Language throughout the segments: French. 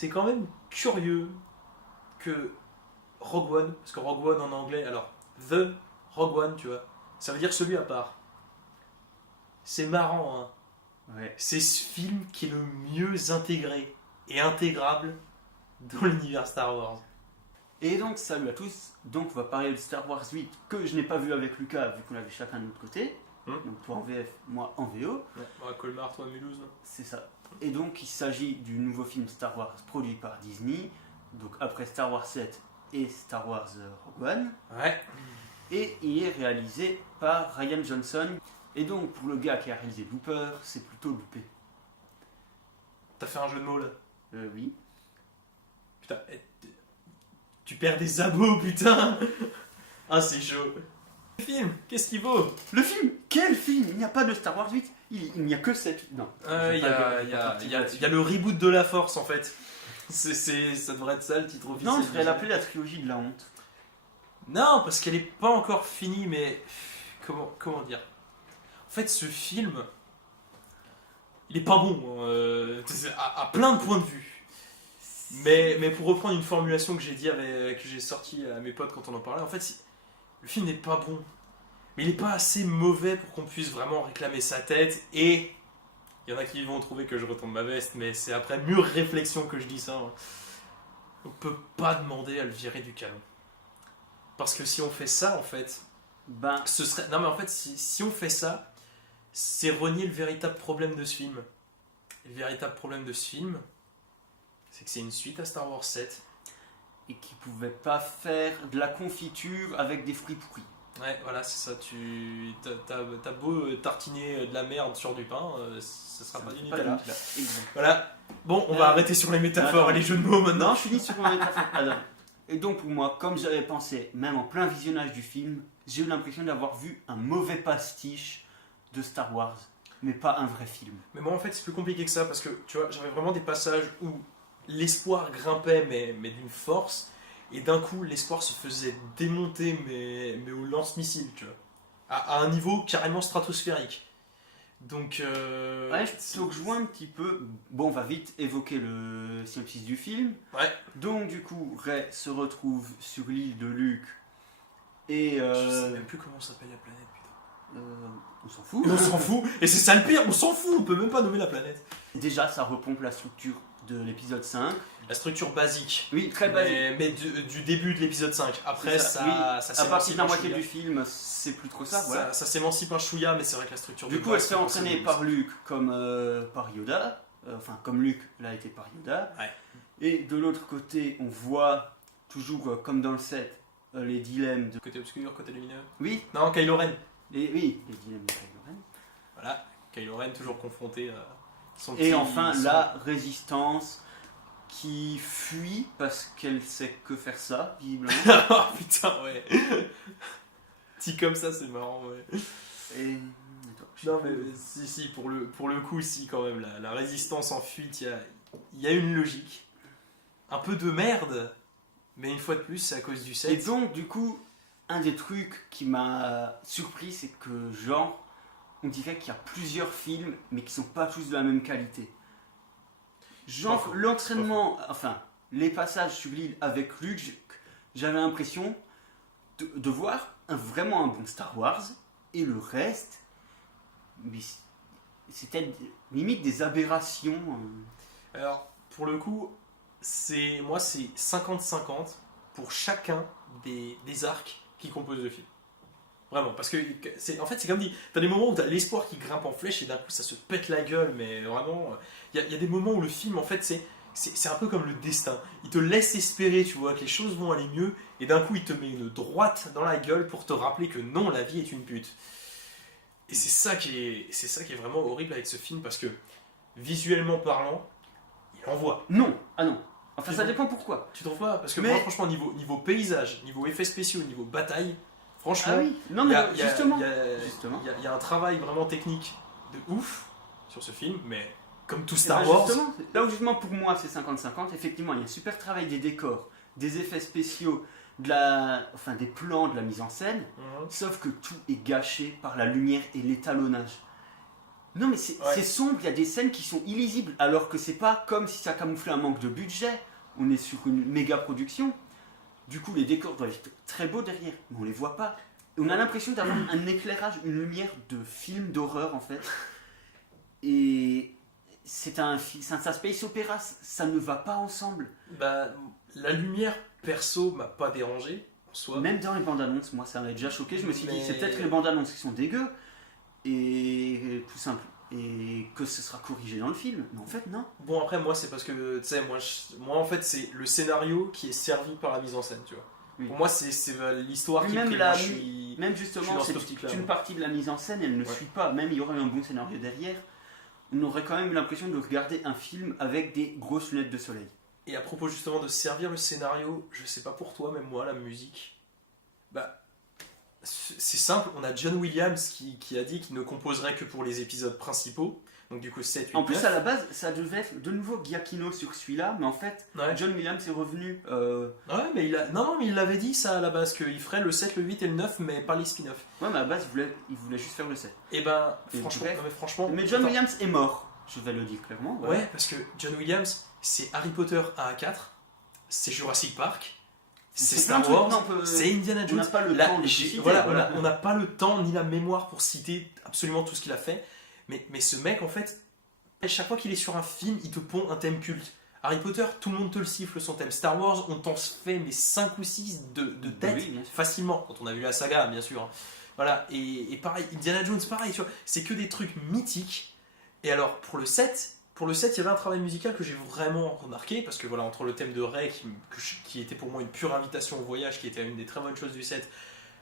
c'est quand même curieux que Rogue One, parce que Rogue One en anglais, alors The Rogue One, tu vois, ça veut dire celui à part. C'est marrant, hein. Ouais. C'est ce film qui est le mieux intégré et intégrable dans l'univers Star Wars. Et donc, salut à tous. Donc, on va parler de Star Wars 8 que je n'ai pas vu avec Lucas, vu qu'on l'avait chacun de notre côté. Donc, toi en VF, moi en VO. Ouais, moi, Colmar, toi Mulhouse. C'est ça. Et donc, il s'agit du nouveau film Star Wars produit par Disney. Donc, après Star Wars 7 et Star Wars Rogue One. Ouais. Et il est réalisé par Rian Johnson. Et donc, pour le gars qui a réalisé Looper, c'est plutôt loupé. T'as fait un jeu de mots là. Oui. Putain, tu perds des abos, putain. Ah, c'est chaud. Le film, qu'est-ce qu'il vaut? Le film, quel film? Il n'y a pas de Star Wars 8. Il n'y a que 7. Non. Il y a le reboot de la Force en fait. Ça devrait être ça le titre officiel. Non, je devrais l'appeler la trilogie de la honte. Non, parce qu'elle est pas encore finie, mais comment dire? En fait, ce film, il est pas bon à plein de points de vue. Mais pour reprendre une formulation que j'ai sortie à mes potes quand on en parlait, en fait, le film n'est pas bon. Mais il n'est pas assez mauvais pour qu'on puisse vraiment réclamer sa tête. Et il y en a qui vont trouver que je retombe ma veste, mais c'est après mûre réflexion que je dis ça. Hein. On peut pas demander à le virer du canon. Parce que si on fait ça, en fait, ce serait... Non mais en fait, si on fait ça, c'est renier le véritable problème de ce film. Et le véritable problème de ce film, c'est que c'est une suite à Star Wars 7. Et qui pouvait pas faire de la confiture avec des fruits pourris. Ouais, voilà, c'est ça. T'as beau tartiner de la merde sur du pain, ce sera pas du Nutella. Voilà. Bon, on va arrêter sur les métaphores et les jeux de mots maintenant. Non, je finis sur une métaphore. Alors, et donc pour moi, comme j'avais pensé, même en plein visionnage du film, j'ai eu l'impression d'avoir vu un mauvais pastiche de Star Wars, mais pas un vrai film. Mais moi, en fait, c'est plus compliqué que ça parce que tu vois, j'avais vraiment des passages où l'espoir grimpait, mais d'une force, et d'un coup, l'espoir se faisait démonter, mais au lance-missile, tu vois, à un niveau carrément stratosphérique. Donc, ouais, donc je vois un petit peu. Bon, on va vite évoquer le synopsis du film. Ouais. Donc, du coup, Rey se retrouve sur l'île de Luke. Et. Je sais même plus comment s'appelle la planète, putain. On s'en fout. On s'en fout, et c'est ça le pire, on s'en fout, on peut même pas nommer la planète. Déjà, ça repompe la structure de l'épisode 5. La structure basique. Oui, très basique. Mais du début de l'épisode 5. Après, ça à partir de la moitié du film, c'est plus trop ça. Voilà. Ça s'émancipe un chouïa, mais c'est vrai que la structure du coup, elle se fait entraîner par Luke comme par Yoda. Enfin, comme Luke l'a été par Yoda. Ouais. Et de l'autre côté, on voit, toujours comme dans le set, les dilemmes de... Côté obscur, côté lumineux. Oui. Non, Kylo Ren. Les dilemmes de Kylo Ren. Voilà, Kylo Ren toujours confronté à son Et enfin, la résistance qui fuit parce qu'elle sait que faire ça, visiblement. Oh putain, ouais. Dit comme ça, c'est marrant, ouais. Et... Non, mais si, pour le coup, si, quand même, la résistance en fuite, il y a une logique. Un peu de merde, mais une fois de plus, c'est à cause du 7. Et donc, du coup, un des trucs qui m'a surpris, c'est que, genre, on dirait qu'il y a plusieurs films, mais qui sont pas tous de la même qualité. Genre, l'entraînement, enfin, les passages sur l'île avec Luke, j'avais l'impression de voir vraiment un bon Star Wars, et le reste, mais c'était limite des aberrations. Alors, pour le coup, c'est 50-50 pour chacun des arcs qui composent le film. Vraiment, parce que en fait c'est comme dit, t'as des moments où t'as l'espoir qui grimpe en flèche et d'un coup ça se pète la gueule, mais vraiment, il y a des moments où le film en fait c'est un peu comme le destin. Il te laisse espérer, tu vois, que les choses vont aller mieux, et d'un coup il te met une droite dans la gueule pour te rappeler que non, la vie est une pute. Et c'est ça qui est vraiment horrible avec ce film, parce que visuellement parlant, il envoie. Non, ah non. Enfin, ça dépend pourquoi. Tu trouves pas? Parce que moi, franchement, niveau paysage, niveau effets spéciaux, niveau bataille, franchement, ah oui. Non, mais justement, il y a un travail vraiment technique de ouf sur ce film, mais comme tout Star Wars. Là où justement pour moi c'est 50-50, effectivement, il y a un super travail des décors, des effets spéciaux, des plans, de la mise en scène, sauf que tout est gâché par la lumière et l'étalonnage. Non, mais c'est Ouais. sombre, il y a des scènes qui sont illisibles, alors que c'est pas comme si ça camouflait un manque de budget. On est sur une méga production. Du coup, les décors doivent être très beaux derrière, mais on les voit pas. Et on a l'impression d'avoir un éclairage, une lumière de film d'horreur en fait. Et c'est un space opéra, ça ne va pas ensemble. Bah, la lumière, perso, m'a pas dérangé, en soi. Même dans les bandes annonces, moi ça m'a déjà choqué. Je me suis dit, Mais- c'est peut-être les bandes annonces qui sont dégueu, et tout simple. Et que ce sera corrigé dans le film. Mais en fait, non. Bon, après, moi, c'est parce que, tu sais, moi, en fait, c'est le scénario qui est servi par la mise en scène, tu vois. Oui. Pour moi, c'est l'histoire qui Même prime. la- Moi, je suis... Même Je suis justement, dans c'est cette optique-là, une moi. partie de la mise en scène, elle ne Ouais. suit pas. Même il y aurait un bon scénario derrière, on aurait quand même eu l'impression de regarder un film avec des grosses lunettes de soleil. Et à propos, justement, de servir le scénario, je sais pas pour toi, même moi, la musique, bah, c'est simple, on a John Williams qui a dit qu'il ne composerait que pour les épisodes principaux, donc du coup 7, 8, En plus, 9. à la base, ça devait être de nouveau Giacchino sur celui-là, mais en fait, Ouais. John Williams est revenu. Ouais, mais non, mais il l'avait dit ça à la base, qu'il ferait le 7, le 8 et le 9, mais pas les spin-offs. Ouais, mais à la base, il voulait juste faire le 7. Et ben, Et franchement, bref. non, mais franchement. Mais John attends. Williams est mort, je vais le dire clairement. voilà. Ouais, parce que John Williams, c'est Harry Potter 1 à 4, c'est Jurassic Park, c'est C'est Star plein de Wars, trucs, non, on peut- c'est Indiana On Jones. n'a pas le Là, temps de citer. voilà, on n'a pas le temps ni la mémoire pour citer absolument tout ce qu'il a fait. Mais ce mec, en fait, à chaque fois qu'il est sur un film, il te pond un thème culte. Harry Potter, tout le monde te le siffle son thème. Star Wars, on t'en fait mais 5 ou 6 de tête, Oui, bien sûr. facilement, quand on a vu la saga, bien sûr. Voilà, et pareil, Indiana Jones, pareil, tu vois, c'est que des trucs mythiques. Et alors, pour le 7, il y avait un travail musical que j'ai vraiment remarqué, parce que voilà, entre le thème de Rey, qui était pour moi une pure invitation au voyage, qui était une des très bonnes choses du 7,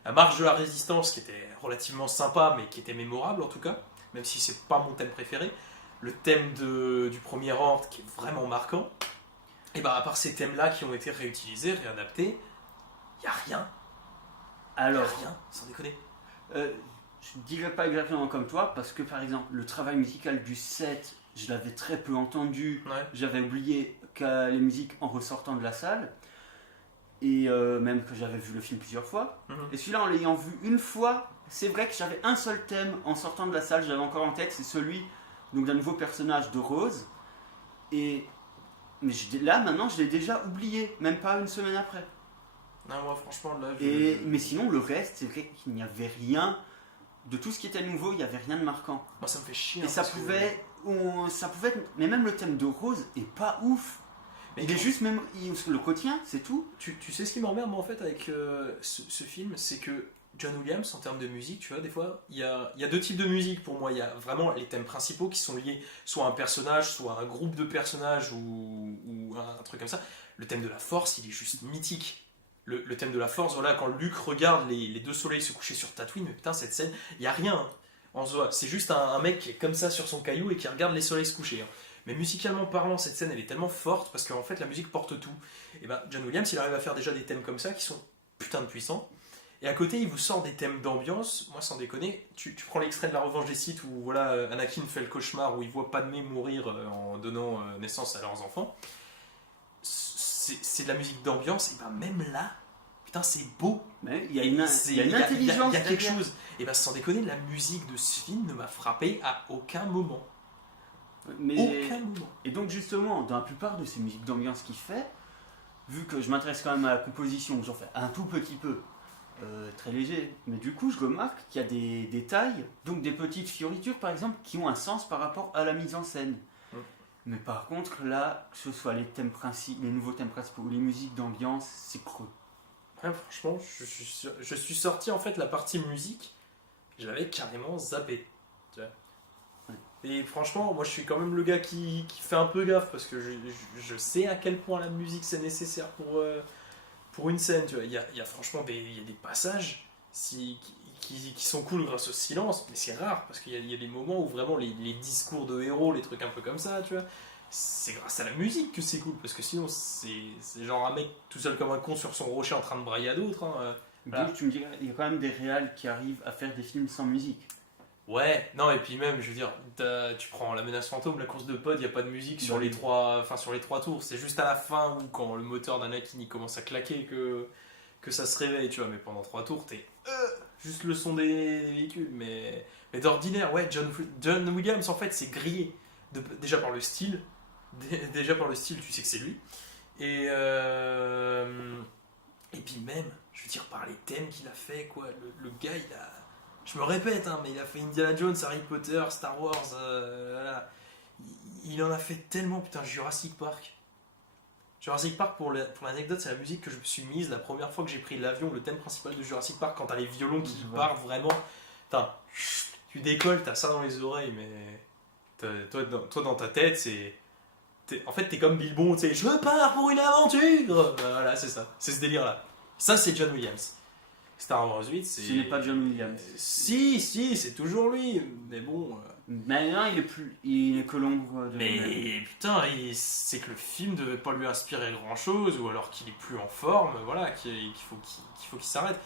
la marche de la résistance, qui était relativement sympa, mais qui était mémorable en tout cas, même si c'est pas mon thème préféré, le thème du premier ordre, qui est vraiment marquant, et bah à part ces thèmes-là qui ont été réutilisés, réadaptés, il n'y a rien, Alors, rien, sans déconner. je dirais pas exactement comme toi, parce que par exemple, le travail musical du 7, je l'avais très peu entendu. Ouais. J'avais oublié les musiques en ressortant de la salle. Et même que j'avais vu le film plusieurs fois. Mhm. Et celui-là, en l'ayant vu une fois, c'est vrai que j'avais un seul thème en sortant de la salle, j'avais encore en tête, c'est celui donc d'un nouveau personnage de Rose. Mais là, maintenant, je l'ai déjà oublié, même pas une semaine après. Non, moi franchement, là, Mais sinon, le reste, c'est vrai qu'il n'y avait rien. De tout ce qui était nouveau, il n'y avait rien de marquant. moi ça me fait chier. Et hein, ça parce que- pouvait être. Mais même le thème de Rose est pas ouf. Mais Il est quand- juste même. Le quotient, c'est tout. Tu sais ce qui m'emmerde moi en fait avec ce film, c'est que John Williams en termes de musique, tu vois, des fois, il y a deux types de musique pour moi. Il y a vraiment les thèmes principaux qui sont liés soit à un personnage, soit à un groupe de personnages ou un truc comme ça. Le thème de la force, il est juste mythique. Le thème de la force, voilà, quand Luke regarde les deux soleils se coucher sur Tatooine, mais putain, cette scène, il n'y a rien hein, en soi. C'est juste un mec qui est comme ça sur son caillou et qui regarde les soleils se coucher. Hein. Mais musicalement parlant, cette scène, elle est tellement forte parce qu'en fait, la musique porte tout. Et ben, John Williams, il arrive à faire déjà des thèmes comme ça qui sont putain de puissants. Et à côté, il vous sort des thèmes d'ambiance. Moi, sans déconner, tu prends l'extrait de La Revanche des Sith où voilà, Anakin fait le cauchemar, où il voit Padmé mourir en donnant naissance à leurs enfants. C'est de la musique d'ambiance. Et ben, même là, putain, c'est beau. Mais il y a une Il intelligence. y a quelque derrière. chose. Et ben, sans déconner, la musique de ce film ne m'a frappé à aucun moment. Mais... Aucun moment. Et donc justement, dans la plupart de ces musiques d'ambiance qu'il fait, vu que je m'intéresse quand même à la composition, j'en fais un tout petit peu, très léger, mais du coup je remarque qu'il y a des détails, donc des petites fioritures par exemple, qui ont un sens par rapport à la mise en scène. Mais par contre là, que ce soit les nouveaux thèmes principaux ou les musiques d'ambiance, c'est creux. Ouais, franchement, je suis sorti en fait la partie musique, j'avais carrément zappé. Tu vois. Ouais. Et franchement, moi je suis quand même le gars qui fait un peu gaffe parce que je sais à quel point la musique c'est nécessaire pour une scène. Tu vois. Il y a franchement il y a des passages qui sont cool grâce au silence, mais c'est rare parce qu'il y a des moments où vraiment les discours de héros, les trucs un peu comme ça, tu vois. C'est grâce à la musique que c'est cool, parce que sinon c'est genre un mec tout seul comme un con sur son rocher en train de brailler à d'autres. Hein. Voilà. Donc tu me dirais, il y a quand même des réals qui arrivent à faire des films sans musique. Ouais, non, et puis même, je veux dire, tu prends La Menace Fantôme, la course de pod, il n'y a pas de musique sur Ouais. les trois tours. C'est juste à la fin où, quand le moteur d'Anakin il commence à claquer, que ça se réveille, tu vois. Mais pendant 3 tours, t'es. juste le son des véhicules, mais d'ordinaire, ouais, John Williams, en fait, c'est grillé. Déjà par le style, déjà par le style, tu sais que c'est lui. Et puis même, je veux dire, par les thèmes qu'il a fait, quoi. Le gars, il a... Je me répète, hein, mais il a fait Indiana Jones, Harry Potter, Star Wars, voilà. Il en a fait tellement, putain, Jurassic Park. Jurassic Park, pour l'anecdote, c'est la musique que je me suis mise la première fois que j'ai pris l'avion, le thème principal de Jurassic Park, quand t'as les violons qui partent vraiment. Putain, tu décolles, t'as ça dans les oreilles, mais toi dans ta tête, en fait, t'es comme Bilbon, tu sais, je pars pour une aventure. Voilà, c'est ça, c'est ce délire-là. Ça, c'est John Williams. Star Wars 8, c'est... Ce n'est pas John Williams. Si, c'est toujours lui, mais bon... Maintenant, il est que l'ombre de Mais lui-même. putain, c'est que le film devait pas lui inspirer grand-chose, ou alors qu'il est plus en forme, voilà, qu'il faut qu'il s'arrête.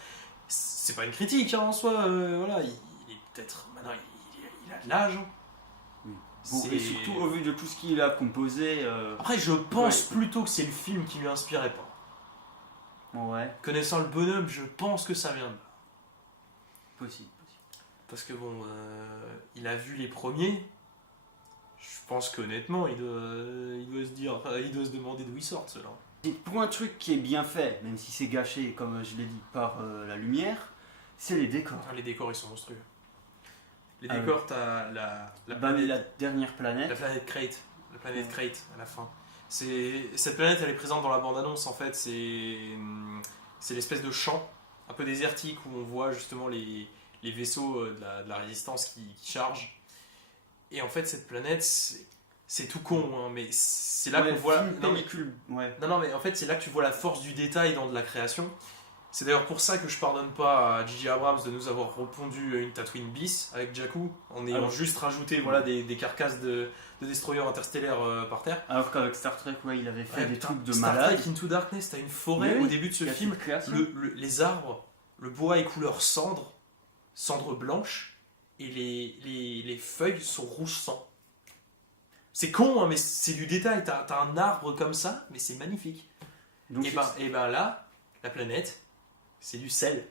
C'est pas une critique, hein, en soi, voilà, il est peut-être... Maintenant, il a de l'âge. Hein. Bon, et surtout au vu de tout ce qu'il a composé... Après, je pense plutôt que c'est le film qui lui inspirait pas. Ouais, Connaissant le bonhomme, je pense que ça vient de là. possible. Parce que bon, il a vu les premiers. Je pense qu'honnêtement, il doit se dire, il doit se demander d'où ils sortent ceux-là. Et pour un truc qui est bien fait, même si c'est gâché, comme je l'ai dit, par la lumière, c'est les décors. Ah, les décors, ils sont monstrueux. Les Ah décors, t'as la La planète, dernière planète. la planète Crate, la planète Crate à la fin. Cette planète, elle est présente dans la bande-annonce en fait. C'est l'espèce de champ un peu désertique où on voit justement les vaisseaux de la résistance qui chargent. Et en fait, cette planète, c'est tout con, hein, mais c'est là qu'on voit. Non, mais en fait, c'est là que tu vois la force du détail dans de la création. C'est d'ailleurs pour ça que je pardonne pas à J.J. Abrams de nous avoir repondu une Tatooine bis avec Jakku, en ayant juste rajouté voilà, des carcasses de destroyers interstellaires par terre. Alors qu'avec Star Trek, il avait fait des trucs de Star malade. Trek Into Darkness, t'as une forêt au début de ce film. Les arbres, le bois est couleur cendre blanche, et les feuilles sont rouge sang. C'est con, hein, mais c'est du détail. T'as un arbre comme ça, mais c'est magnifique. Donc, et ben là, la planète, c'est du sel.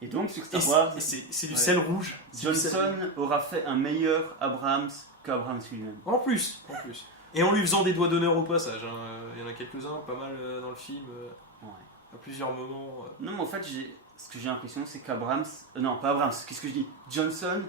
Et donc sur Star Wars, c'est du sel rouge. Johnson aura fait un meilleur Abrams qu'Abrams lui-même. En plus. Et en lui faisant des doigts d'honneur au passage. Hein. Il y en a quelques-uns, pas mal dans le film, à plusieurs moments. Non, mais en fait, ce que j'ai l'impression, c'est qu'Abrams... non, pas Abrams, qu'est-ce que je dis? Johnson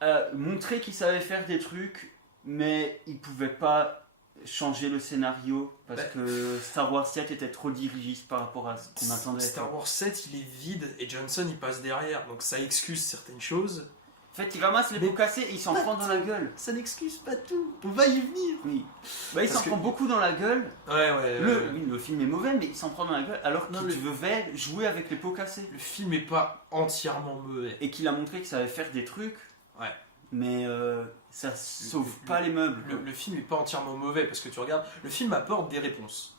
a montré qu'il savait faire des trucs, mais il pouvait pas changer le scénario parce que Star Wars 7 était trop dirigiste par rapport à ce qu'on attendait. Star Wars 7, il est vide et Johnson il passe derrière, donc ça excuse certaines choses. En fait, il ramasse les pots cassés et il s'en prend dans la gueule. Ça n'excuse pas tout, on va y venir. Oui. Il s'en prend beaucoup dans la gueule. Le film est mauvais, mais il s'en prend dans la guelle alors qu'il devait jouer avec les pots cassés. Le film est pas entièrement mauvais. Et qu'il a montré qu'il savait faire des trucs. Ouais. Mais ça sauve pas les meubles. Le film est pas entièrement mauvais parce que tu regardes, le film apporte des réponses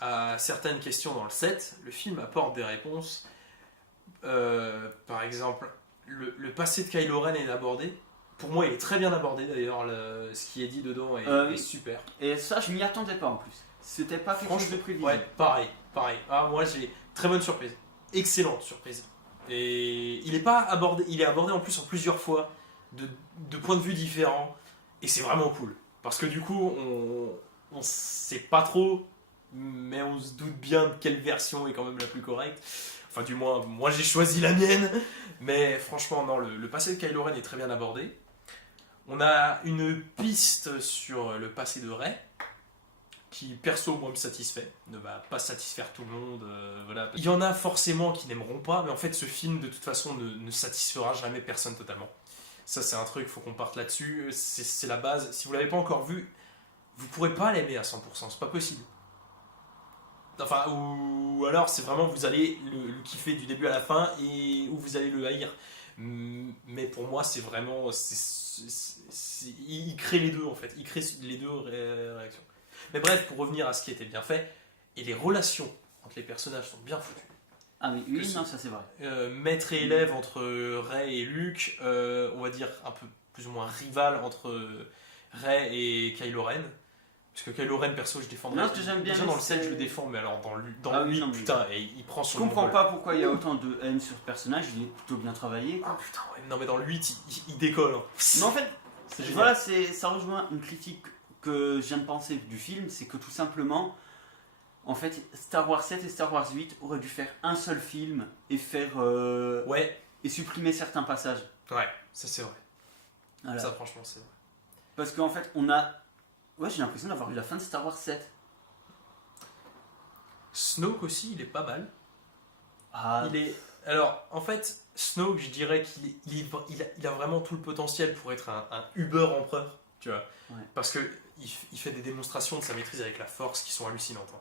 à certaines questions dans le set. Le film apporte des réponses. Par exemple, le passé de Kylo Ren est abordé. Pour moi, il est très bien abordé d'ailleurs. Ce qui est dit dedans est super. Et ça, je m'y attendais pas en plus. C'était pas quelque chose de prévisible. Ouais, pareil. Ah, moi, j'ai très bonne surprise, excellente surprise. Et il est pas abordé, il est abordé en plus en plusieurs fois. De points de vue différents, et c'est vraiment cool parce que du coup on sait pas trop, mais on se doute bien de quelle version est quand même la plus correcte. Enfin, du moins, moi j'ai choisi la mienne, mais franchement, non, le passé de Kylo Ren est très bien abordé. On a une piste sur le passé de Rey qui, perso, moi me satisfait, ne va pas satisfaire tout le monde. Voilà. Il y en a forcément qui n'aimeront pas, mais en fait, ce film de toute façon ne satisfera jamais personne totalement. Ça, c'est un truc, faut qu'on parte là-dessus. C'est la base. Si vous l'avez pas encore vu, vous pourrez pas l'aimer à 100%, c'est pas possible. Enfin, ou alors c'est vraiment vous allez le kiffer du début à la fin et ou vous allez le haïr. Mais pour moi, c'est vraiment, il crée les deux en fait, il crée les deux réactions. Mais bref, pour revenir à ce qui était bien fait, et les relations entre les personnages sont bien foutues. Ah mais oui, non, ça c'est vrai. Maître et élève entre Rey et Luke, on va dire un peu plus ou moins rival entre Rey et Kylo Ren. Parce que Kylo Ren, perso, je défendrais. Non, ce que j'aime bien, Déjà dans le c'est- 7, je le défends, mais alors dans Ah le oui, 8, non, mais- putain, et il prend Je son comprends envol. pas pourquoi il y a autant de haine sur ce personnage, il est plutôt bien travaillé. Ah putain, ouais. Non, mais dans le 8, il décolle. Hein. Mais en fait, C'est génial. voilà, ça rejoint une critique que je viens de penser du film, c'est que tout simplement, en fait, Star Wars 7 et Star Wars 8 auraient dû faire un seul film et Ouais, et supprimer certains passages. ouais, ça c'est vrai. Voilà. Ça, franchement, c'est vrai. Parce qu'en fait, ouais, j'ai l'impression d'avoir eu la fin de Star Wars 7. Snoke aussi, il est pas mal. Ah, Il est. Alors, en fait, Snoke, je dirais qu'il a vraiment tout le potentiel pour être un Uber empereur, tu vois. Ouais. Parce que il fait des démonstrations de sa maîtrise avec la Force qui sont hallucinantes, hein.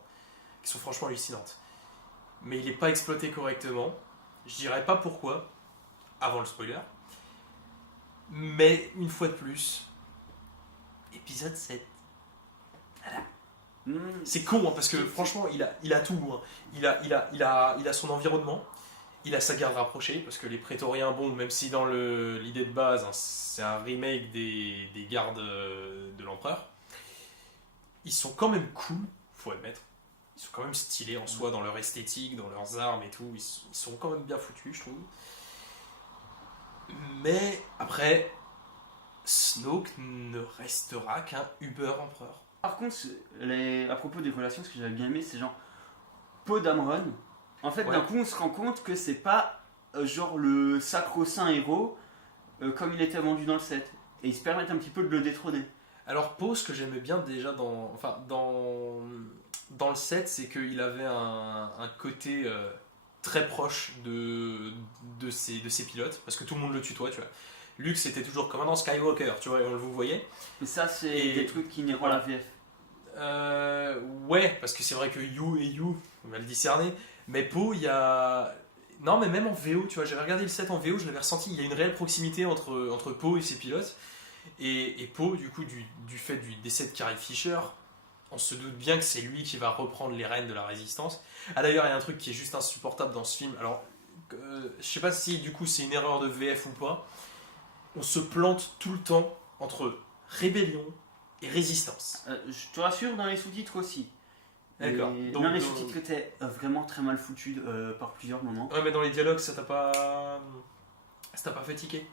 Qui sont franchement hallucinantes. Mais il n'est pas exploité correctement. Je dirais pas pourquoi, avant le spoiler. Mais une fois de plus, épisode 7. C'est con, hein, parce que franchement, il a tout. Hein. Il a son environnement, il a sa garde rapprochée, parce que les prétoriens, bon, même si dans l'idée de base, hein, c'est un remake des gardes de l'empereur, ils sont quand même cool, faut admettre. Ils sont quand même stylés en soi, dans leur esthétique, dans leurs armes et tout. Ils sont quand même bien foutus, je trouve. Mais après, Snoke ne restera qu'un Uber empereur. Par contre, à propos des relations, ce que j'avais bien aimé, c'est genre Poe Dameron. En fait, Ouais. d'un coup, on se rend compte que c'est pas genre le sacro-saint héros comme il était vendu dans le 7. Et ils se permettent un petit peu de le détrôner. Alors, Poe, ce que j'aimais bien déjà dans le set, c'est qu'il avait un côté très proche de ses pilotes, parce que tout le monde le tutoie, tu vois. Luke, c'était toujours commandant Skywalker, tu vois, et on le vous voyait. Et ça, c'est Et- des trucs qui n'iront à la VF. Ouais, parce que c'est vrai que You, on va le discerner, mais Poe, il y a... Non, mais même en VO, tu vois, j'avais regardé le set en VO, je l'avais ressenti, il y a une réelle proximité entre Poe et ses pilotes. Et Poe, du coup, du fait du décès de Carrie Fisher, on se doute bien que c'est lui qui va reprendre les rênes de la résistance. Ah d'ailleurs, il y a un truc qui est juste insupportable dans ce film. Alors, je sais pas si du coup c'est une erreur de VF ou pas. On se plante tout le temps entre rébellion et résistance. Je te rassure, dans les sous-titres aussi. D'accord. Et- Donc, non, les dans- sous-titres étaient vraiment très mal foutus par plusieurs moments. Ouais, mais dans les dialogues, ça t'a pas fait tiquer.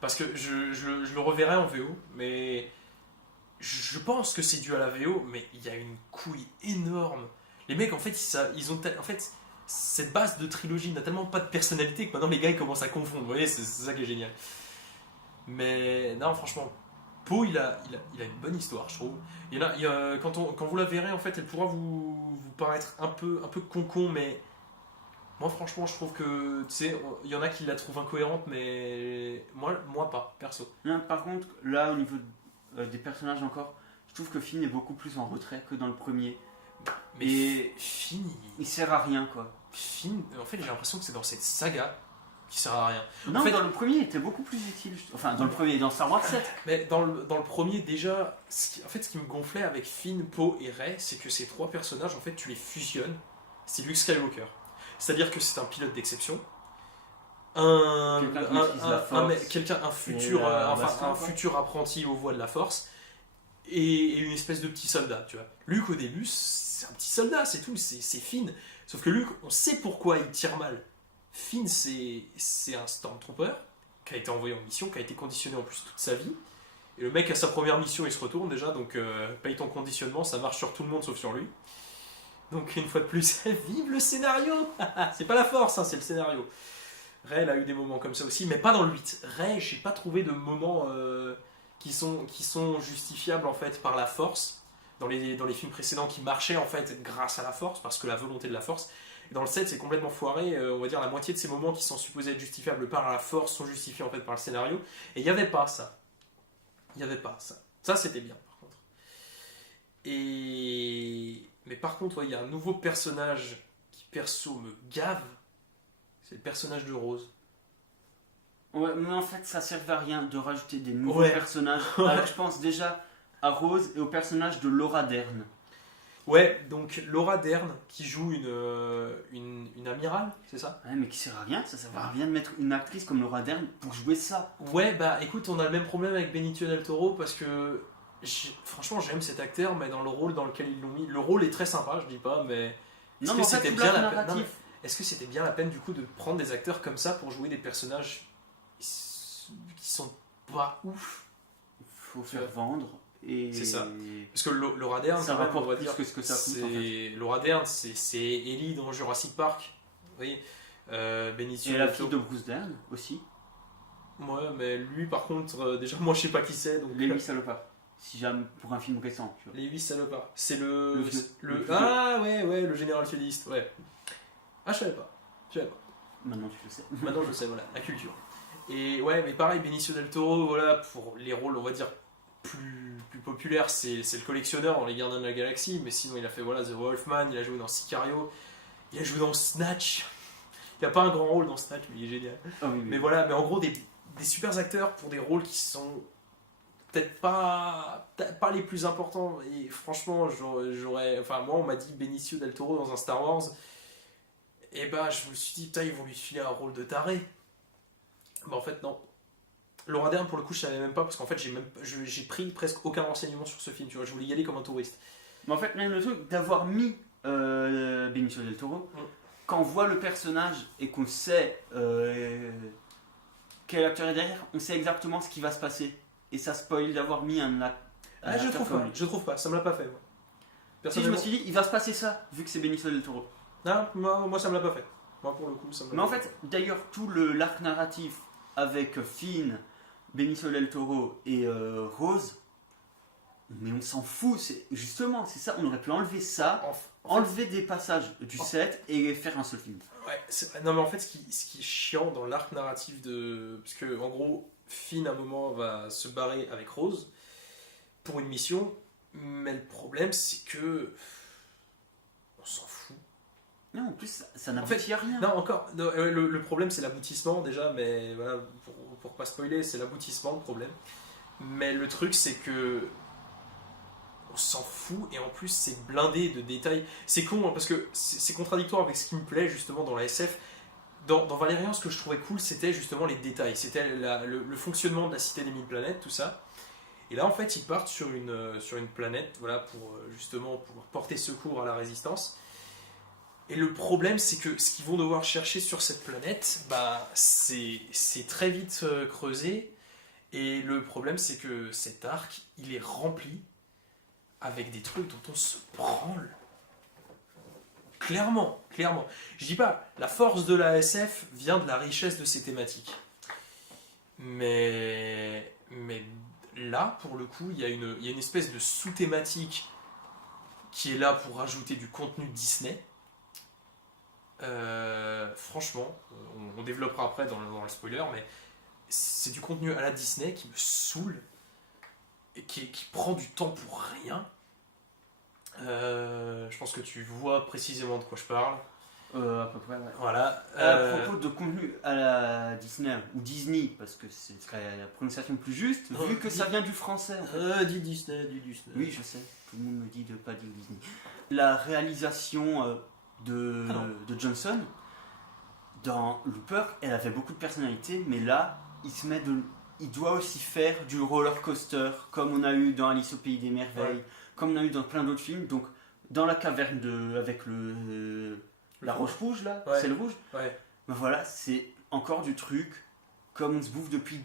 Parce que je le reverrai en VO, mais je pense que c'est dû à la VO, mais il y a une couille énorme. Les mecs, en fait, ils ont en fait, cette base de trilogie n'a tellement pas de personnalité que maintenant les gars ils commencent à confondre. Vous voyez, c'est ça qui est génial. Mais non, franchement, Poe, il a une bonne histoire, je trouve. Quand vous la verrez, en fait, elle pourra vous paraître un peu con, mais moi, franchement, je trouve que, tu sais, il y en a qui la trouvent incohérente, mais moi pas, perso. Non, par contre, là, au niveau des personnages encore, je trouve que Finn est beaucoup plus en retrait que dans le premier. Mais Et- Finn, Il sert à rien, quoi. Finn, en fait, j'ai l'impression que c'est dans cette saga qui sert à rien. Non, fait- dans le premier, il était beaucoup plus utile. Enfin, dans le premier, dans Star Wars 7. Mais dans le premier, déjà, ce qui me gonflait avec Finn, Poe et Rey, c'est que ces trois personnages, en fait, tu les fusionnes. C'est Luke Skywalker. C'est-à-dire que c'est un pilote d'exception. Quelqu'un qui maîtrise la force. Un futur, Et, baston, un quoi. futur apprenti aux voies de la force. Et une espèce de petit soldat, tu vois. Luke, au début, c'est un petit soldat, c'est tout, c'est Finn. Sauf que Luke, on sait pourquoi il tire mal. Finn, c'est un Stormtrooper qui a été envoyé en mission, qui a été conditionné en plus toute sa vie. Et le mec, à sa première mission, il se retourne déjà, donc paye ton conditionnement, ça marche sur tout le monde sauf sur lui. Donc, une fois de plus, vive le scénario. C'est pas la force, hein, c'est le scénario. Rey, elle a eu des moments comme ça aussi, mais pas dans le 8. Rey, j'ai pas trouvé de moments qui sont justifiables en fait par la force. Dans les films précédents qui marchaient en fait grâce à la force, parce que la volonté de la force. Et dans le 7, c'est complètement foiré. On va dire la moitié de ces moments qui sont supposés être justifiables par la force sont justifiés en fait par le scénario. Et il n'y avait pas ça. Il n'y avait pas ça. Ça, c'était bien par contre. Mais par contre, il y a un nouveau personnage qui perso me gave. C'est le personnage de Rose. Ouais, mais en fait, ça servait à rien de rajouter des nouveaux Ouais. personnages. Ouais. Alors, je pense déjà à Rose et au personnage de Laura Dern. Ouais, donc Laura Dern qui joue une amirale, c'est ça? Ouais, mais qui sert à rien, ça sert à rien de mettre une actrice comme Laura Dern pour jouer ça. Ouais, bah écoute, on a le même problème avec Benicio del Toro parce que franchement, j'aime cet acteur, mais dans le rôle dans lequel ils l'ont mis, le rôle est très sympa, je dis pas, mais est-ce Non, que mais en fait, c'était tout bien l'arc la peine narratif. est-ce que c'était bien la peine du coup de prendre des acteurs comme ça pour jouer des personnages qui sont pas ouf? Il faut faire vendre. Et C'est ça. Parce que Laura Dern, ça quand même, rapporte on va plus dire, que ce que ça coûte, en fait. Laura Dern, c'est Ellie dans Jurassic Park. Vous voyez, Benicio Et la del fille Toro. de Bruce Dern aussi. Ouais, mais lui, par contre, déjà, moi, je sais pas qui c'est. Donc, Lévi Salopard. Si jamais pour un film récent, tu vois. Lévis Salopard. C'est le. Le vieux. Le vieux. Ah, ouais, le général sudiste, ouais. Ah, je savais pas. Je savais pas. Maintenant tu le sais. Maintenant, je sais, voilà, la culture. Et ouais, mais pareil, Benicio del Toro, voilà, pour les rôles, on va dire, plus populaires, c'est le collectionneur dans Les Gardiens de la Galaxie, mais sinon, il a fait, voilà, The Wolfman, il a joué dans Sicario, il a joué dans Snatch. Il a pas un grand rôle dans Snatch, mais il est génial. Ah oui, oui. Mais voilà, mais en gros, des super acteurs pour des rôles qui sont peut-être pas les plus importants. Et franchement, enfin, moi, on m'a dit Benicio del Toro dans un Star Wars. Et bah, je me suis dit, putain, ils vont lui filer un rôle de taré. Bah, en fait, non. Laura Dern, pour le coup, je savais même pas, parce qu'en fait, j'ai pris presque aucun renseignement sur ce film. Tu vois, je voulais y aller comme un touriste. Mais en fait, même le truc d'avoir mis Benicio del Toro, quand on voit le personnage et qu'on sait quel acteur est derrière, on sait exactement ce qui va se passer. Et ça spoil d'avoir mis un Ah, acteur comme lui. je trouve pas, ça me l'a pas fait, moi. Si je me Personnellement. suis dit, il va se passer ça, vu que c'est Benicio del Toro. Non, moi, ça me l'a pas fait. Moi, pour le coup, ça me l'a Mais en pas fait, d'ailleurs, tout l'arc narratif avec Finn, Benicio del Toro et Rose, mais on s'en fout. Justement, c'est ça, on aurait pu enlever ça, enlever des passages du set et faire un seul film. Ouais, non mais en fait ce qui est chiant dans l'arc narratif de... Parce que en gros, Finn à un moment va se barrer avec Rose pour une mission, mais le problème c'est que... On s'en fout. Non, en plus, ça n'aboutit à rien. Non, encore, non, le problème c'est l'aboutissement déjà, mais voilà, pour pas spoiler, c'est l'aboutissement le problème. Mais le truc c'est que... On s'en fout et en plus c'est blindé de détails. C'est con hein, parce que c'est contradictoire avec ce qui me plaît justement dans la SF. Dans Valérian, ce que je trouvais cool, c'était justement les détails. C'était le fonctionnement de la cité des mille planètes, tout ça. Et là, en fait, ils partent sur une planète voilà, pour justement pouvoir porter secours à la résistance. Et le problème, c'est que ce qu'ils vont devoir chercher sur cette planète, bah, c'est très vite creusé. Et le problème, c'est que cet arc, il est rempli avec des trucs dont on se branle. Clairement. Je dis pas, la force de la SF vient de la richesse de ses thématiques. Mais là, pour le coup, il y a une espèce de sous-thématique qui est là pour rajouter du contenu Disney. Franchement, on développera après dans le spoiler, mais c'est du contenu à la Disney qui me saoule et qui prend du temps pour rien. Je pense que tu vois précisément de quoi je parle. À peu près, ouais. Voilà. À propos de contenu à la Disney, ou Disney, parce que ce serait la prononciation plus juste, vu que ça vient du français. En fait. Dis Disney. Oui, je sais, tout le monde me dit de pas dire Disney. La réalisation de Johnson, dans Looper, elle avait beaucoup de personnalité, mais là, il doit aussi faire du roller coaster, comme on a eu dans Alice au Pays des Merveilles, comme on a eu dans plein d'autres films. Donc, dans la caverne avec la roche rouge, là, c'est le rouge. Ouais. Ben voilà, c'est encore du truc, comme on se bouffe depuis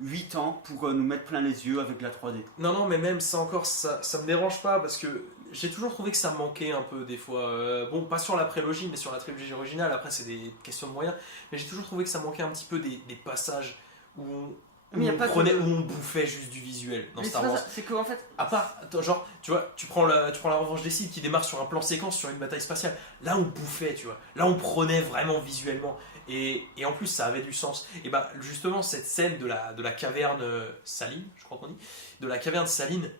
8 ans pour nous mettre plein les yeux avec de la 3D. Non, mais même ça encore, ça me dérange pas parce que j'ai toujours trouvé que ça manquait un peu des fois. Bon, pas sur la prélogie, mais sur la trilogie originale. Après, c'est des questions de moyens. Mais j'ai toujours trouvé que ça manquait un petit peu des passages où on bouffait juste du visuel dans Star Wars. C'est que en fait, à part, attends, genre, tu vois, tu prends la revanche des Sith qui démarre sur un plan séquence sur une bataille spatiale. Là, on bouffait, tu vois. Là, on prenait vraiment visuellement. Et en plus, ça avait du sens. Et bah, justement, cette scène de la caverne saline, je crois qu'on dit, de la caverne saline,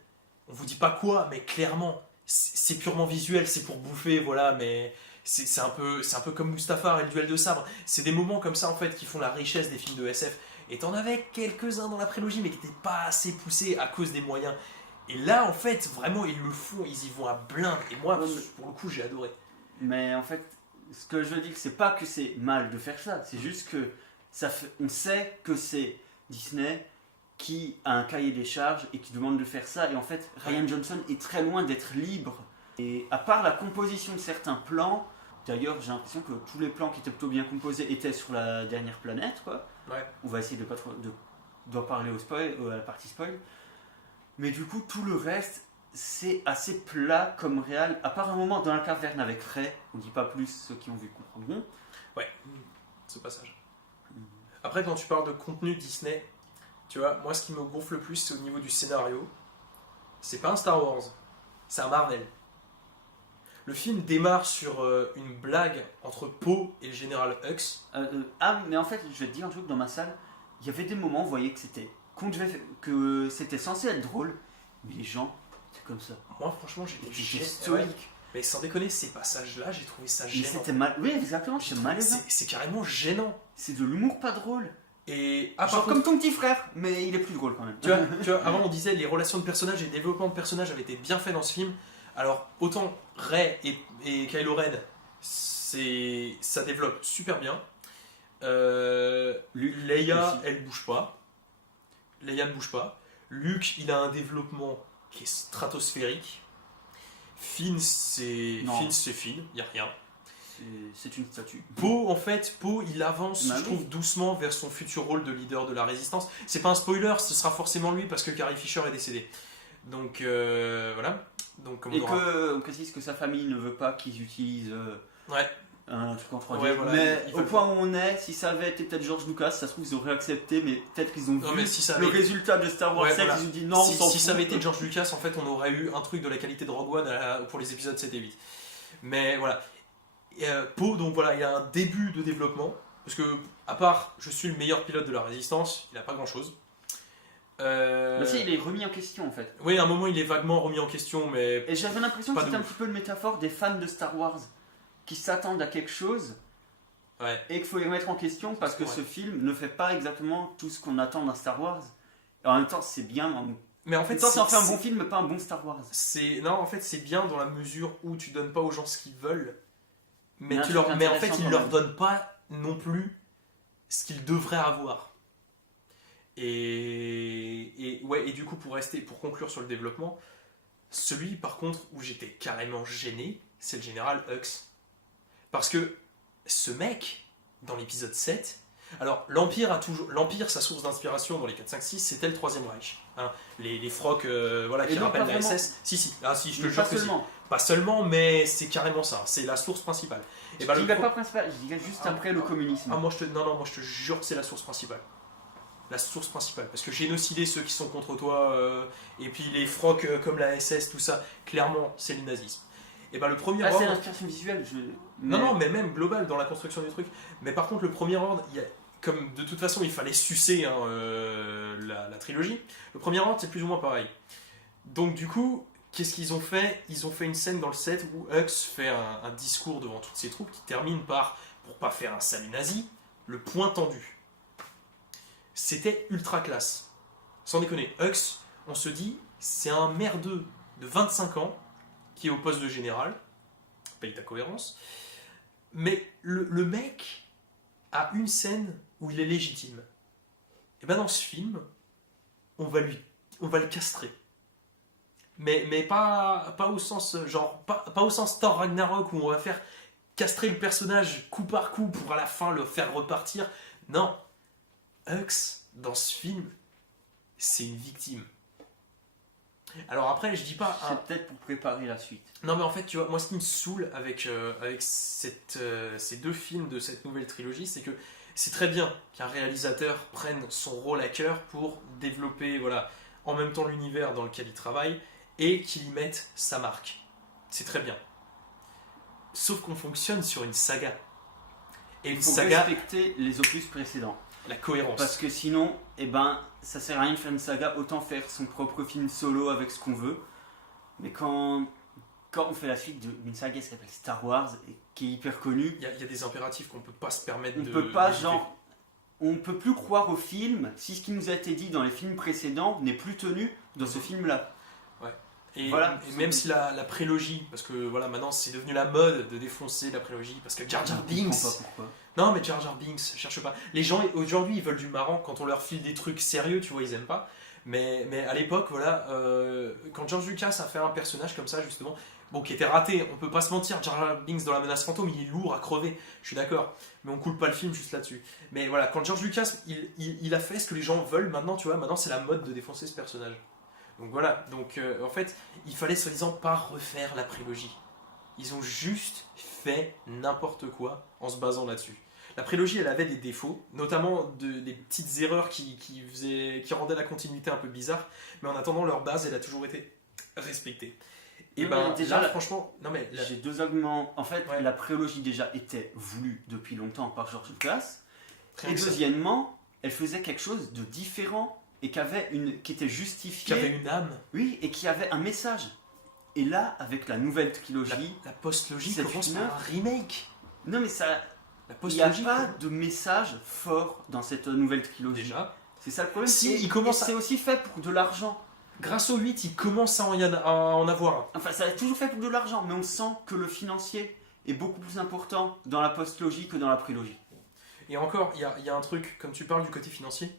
on vous dit pas quoi, mais clairement, c'est purement visuel, c'est pour bouffer, voilà, mais c'est un peu comme Mustafar et le duel de sabre. C'est des moments comme ça, en fait, qui font la richesse des films de SF. Et t'en avais quelques-uns dans la prélogie, mais qui n'étaient pas assez poussés à cause des moyens. Et là, en fait, vraiment, ils le font, ils y vont à blinde. Et moi, pour le coup, j'ai adoré. Mais en fait, ce que je veux dire, c'est pas que c'est mal de faire ça. C'est juste que on sait que c'est Disney qui a un cahier des charges et qui demande de faire ça. Et en fait, Rian Johnson est très loin d'être libre. Et à part la composition de certains plans, d'ailleurs, j'ai l'impression que tous les plans qui étaient plutôt bien composés étaient sur la dernière planète, quoi. Ouais. On va essayer de pas trop d'en parler au spoil, à la partie spoil. Mais du coup, tout le reste, c'est assez plat comme réal. À part un moment dans la caverne avec Ray, on dit pas plus, ceux qui ont vu comprendront. Ouais, ce passage. Après, quand tu parles de contenu Disney, tu vois, moi ce qui me gonfle le plus, c'est au niveau du scénario. C'est pas un Star Wars, c'est un Marvel. Le film démarre sur une blague entre Poe et le général Hux. Mais en fait, je vais te dire un truc, dans ma salle, il y avait des moments, vous voyez, que c'était censé être drôle, mais les gens, c'est comme ça. Moi, franchement, j'étais C'était ouais. stoïque. Mais sans déconner, ces passages-là, j'ai trouvé ça Mais gênant. c'était mal. Oui, exactement, c'était malaisant. C'est carrément gênant. C'est de l'humour pas drôle. Et Genre comme ton petit frère, mais il est plus drôle quand même. tu vois, avant on disait les relations de personnages et le développement de personnages avaient été bien faits dans ce film. Alors autant Rey et Kylo Ren, ça développe super bien. Leia, aussi. elle bouge pas. Leia ne bouge pas. Luke, il a un développement qui est stratosphérique. Finn, c'est Finn, il y a rien. C'est une statue. Poe, en fait, il avance, Bah je oui. trouve, doucement vers son futur rôle de leader de la résistance. C'est pas un spoiler, ce sera forcément lui parce que Carrie Fisher est décédée. Donc voilà. Donc, comme Et on aura- on précise que sa famille ne veut pas qu'ils utilisent Ouais. un truc en 3D. Ouais, voilà, mais ils au veulent point où on est, si ça avait été peut-être George Lucas, ça se trouve ils auraient accepté, mais peut-être qu'ils ont Non, vu mais si ça le avait- résultat de Star Wars Ouais, 7, voilà. ils ont dit non, on s'en si ça fout. avait été George Lucas, en fait, on aurait eu un truc de la qualité de Rogue One pour les épisodes 7 et 8. Mais voilà. Et, Poe, donc voilà, il a un début de développement. Parce que, à part, je suis le meilleur pilote de la résistance, il a pas grand chose. Mais si, il est remis en question en fait. Oui, à un moment, il est vaguement remis en question, mais Et j'avais l'impression Pas que de c'était un ouf. petit peu une métaphore des fans de Star Wars qui s'attendent à quelque chose ouais. et qu'il faut les remettre en question parce que Ouais. ce film ne fait pas exactement tout ce qu'on attend d'un Star Wars. Et en même temps, c'est bien. Mais en En fait, fait, ça en fait un c'est- bon film, mais pas un bon Star Wars. non, en fait, c'est bien dans la mesure où tu donnes pas aux gens ce qu'ils veulent, mais, Mais un mais truc en fait, intéressant ils quand leur même. donnent pas non plus ce qu'ils devraient avoir. Et du coup, pour conclure sur le développement, celui par contre où j'étais carrément gêné, c'est le général Hux. Parce que ce mec, dans l'épisode 7, alors l'Empire, sa source d'inspiration dans les 4, 5, 6, c'était le Troisième Reich. Hein. Les frocs voilà, Et qui non, rappellent pas la vraiment. SS. Si, je te Mais jure pas que si. seulement. Pas seulement, mais c'est carrément ça. C'est la source principale. Et Je ben, dirais pas principal, je dirais juste après le communisme. moi je te jure que c'est la source principale. La source principale. Parce que génocider ceux qui sont contre toi, et puis les frocs comme la SS, tout ça, clairement, c'est le nazisme. Et ben le premier Ah, c'est ordre. l'inspiration visuelle. Non, mais même global dans la construction du truc. Mais par contre, le premier ordre, comme de toute façon il fallait sucer hein, la trilogie, le premier ordre c'est plus ou moins pareil. Donc du coup, qu'est-ce qu'ils ont fait? Ils ont fait une scène dans le set où Hux fait un discours devant toutes ses troupes qui termine par, pour pas faire un salut nazi, le poing tendu. C'était ultra classe. Sans déconner, Hux, on se dit, c'est un merdeux de 25 ans qui est au poste de général, paye ta cohérence, mais le mec a une scène où il est légitime. Et ben dans ce film, on va le castrer. Mais pas au sens genre pas au sens Thor Ragnarok où on va faire castrer le personnage coup par coup pour à la fin le faire repartir. Non, Hux dans ce film, c'est une victime. Alors après, je dis pas. C'est peut-être pour préparer la suite. Non mais en fait, tu vois, moi ce qui me saoule avec ces deux films de cette nouvelle trilogie, c'est que c'est très bien qu'un réalisateur prenne son rôle à cœur pour développer voilà, en même temps l'univers dans lequel il travaille et qu'il y mette sa marque. C'est très bien. Sauf qu'on fonctionne sur une saga. Et Il une faut saga, respecter les opus précédents. la cohérence. Parce que sinon, ça sert à rien de faire une saga, autant faire son propre film solo avec ce qu'on veut. Mais quand on fait la suite d'une saga qui s'appelle Star Wars et qui est hyper connue, Il y a des impératifs qu'on peut pas se permettre on de. peut pas, d'éviter. genre, on peut plus croire au film si ce qui nous a été dit dans les films précédents n'est plus tenu dans ce film-là. Et, Voilà. et même si la prélogie, parce que voilà, maintenant c'est devenu la mode de défoncer la prélogie, parce que Jar Jar Je comprends Binks. pas pourquoi. Non, mais Jar Jar Binks, cherche pas. Les gens aujourd'hui ils veulent du marrant, quand on leur file des trucs sérieux, tu vois, ils aiment pas. Mais à l'époque, voilà, quand George Lucas a fait un personnage comme ça, justement, bon, qui était raté, on peut pas se mentir, Jar Jar Binks dans La Menace Fantôme, il est lourd à crever, je suis d'accord, mais on coule pas le film juste là-dessus. Mais voilà, quand George Lucas, il a fait ce que les gens veulent maintenant, tu vois, maintenant c'est la mode de défoncer ce personnage. Donc voilà, donc en fait, il fallait soi-disant pas refaire la prélogie. Ils ont juste fait n'importe quoi en se basant là-dessus. La prélogie, elle avait des défauts, notamment des petites erreurs qui rendaient la continuité un peu bizarre, mais en attendant, leur base, elle a toujours été respectée. Et Non, ben mais déjà, là, franchement, non mais J'ai deux arguments. En fait, Ouais. la prélogie déjà était voulue depuis longtemps par George Lucas. rien Et que ça, deuxièmement, elle faisait quelque chose de différent et qui était qui justifié. avait une âme, Oui, et qui avait un message. Et là, avec la nouvelle trilogie, la post-logie C'est commence une par un remake. non mais ça, La il n'y a post-logie, pas de message fort dans cette nouvelle trilogie. déjà. C'est ça le problème. Si, Et- il commence et c'est aussi fait pour de l'argent. Grâce au 8, il commence à en avoir un. Enfin, ça a toujours fait pour de l'argent, mais on sent que le financier est beaucoup plus important dans la post-logie que dans la prélogie. Et encore, il y a un truc, comme tu parles du côté financier.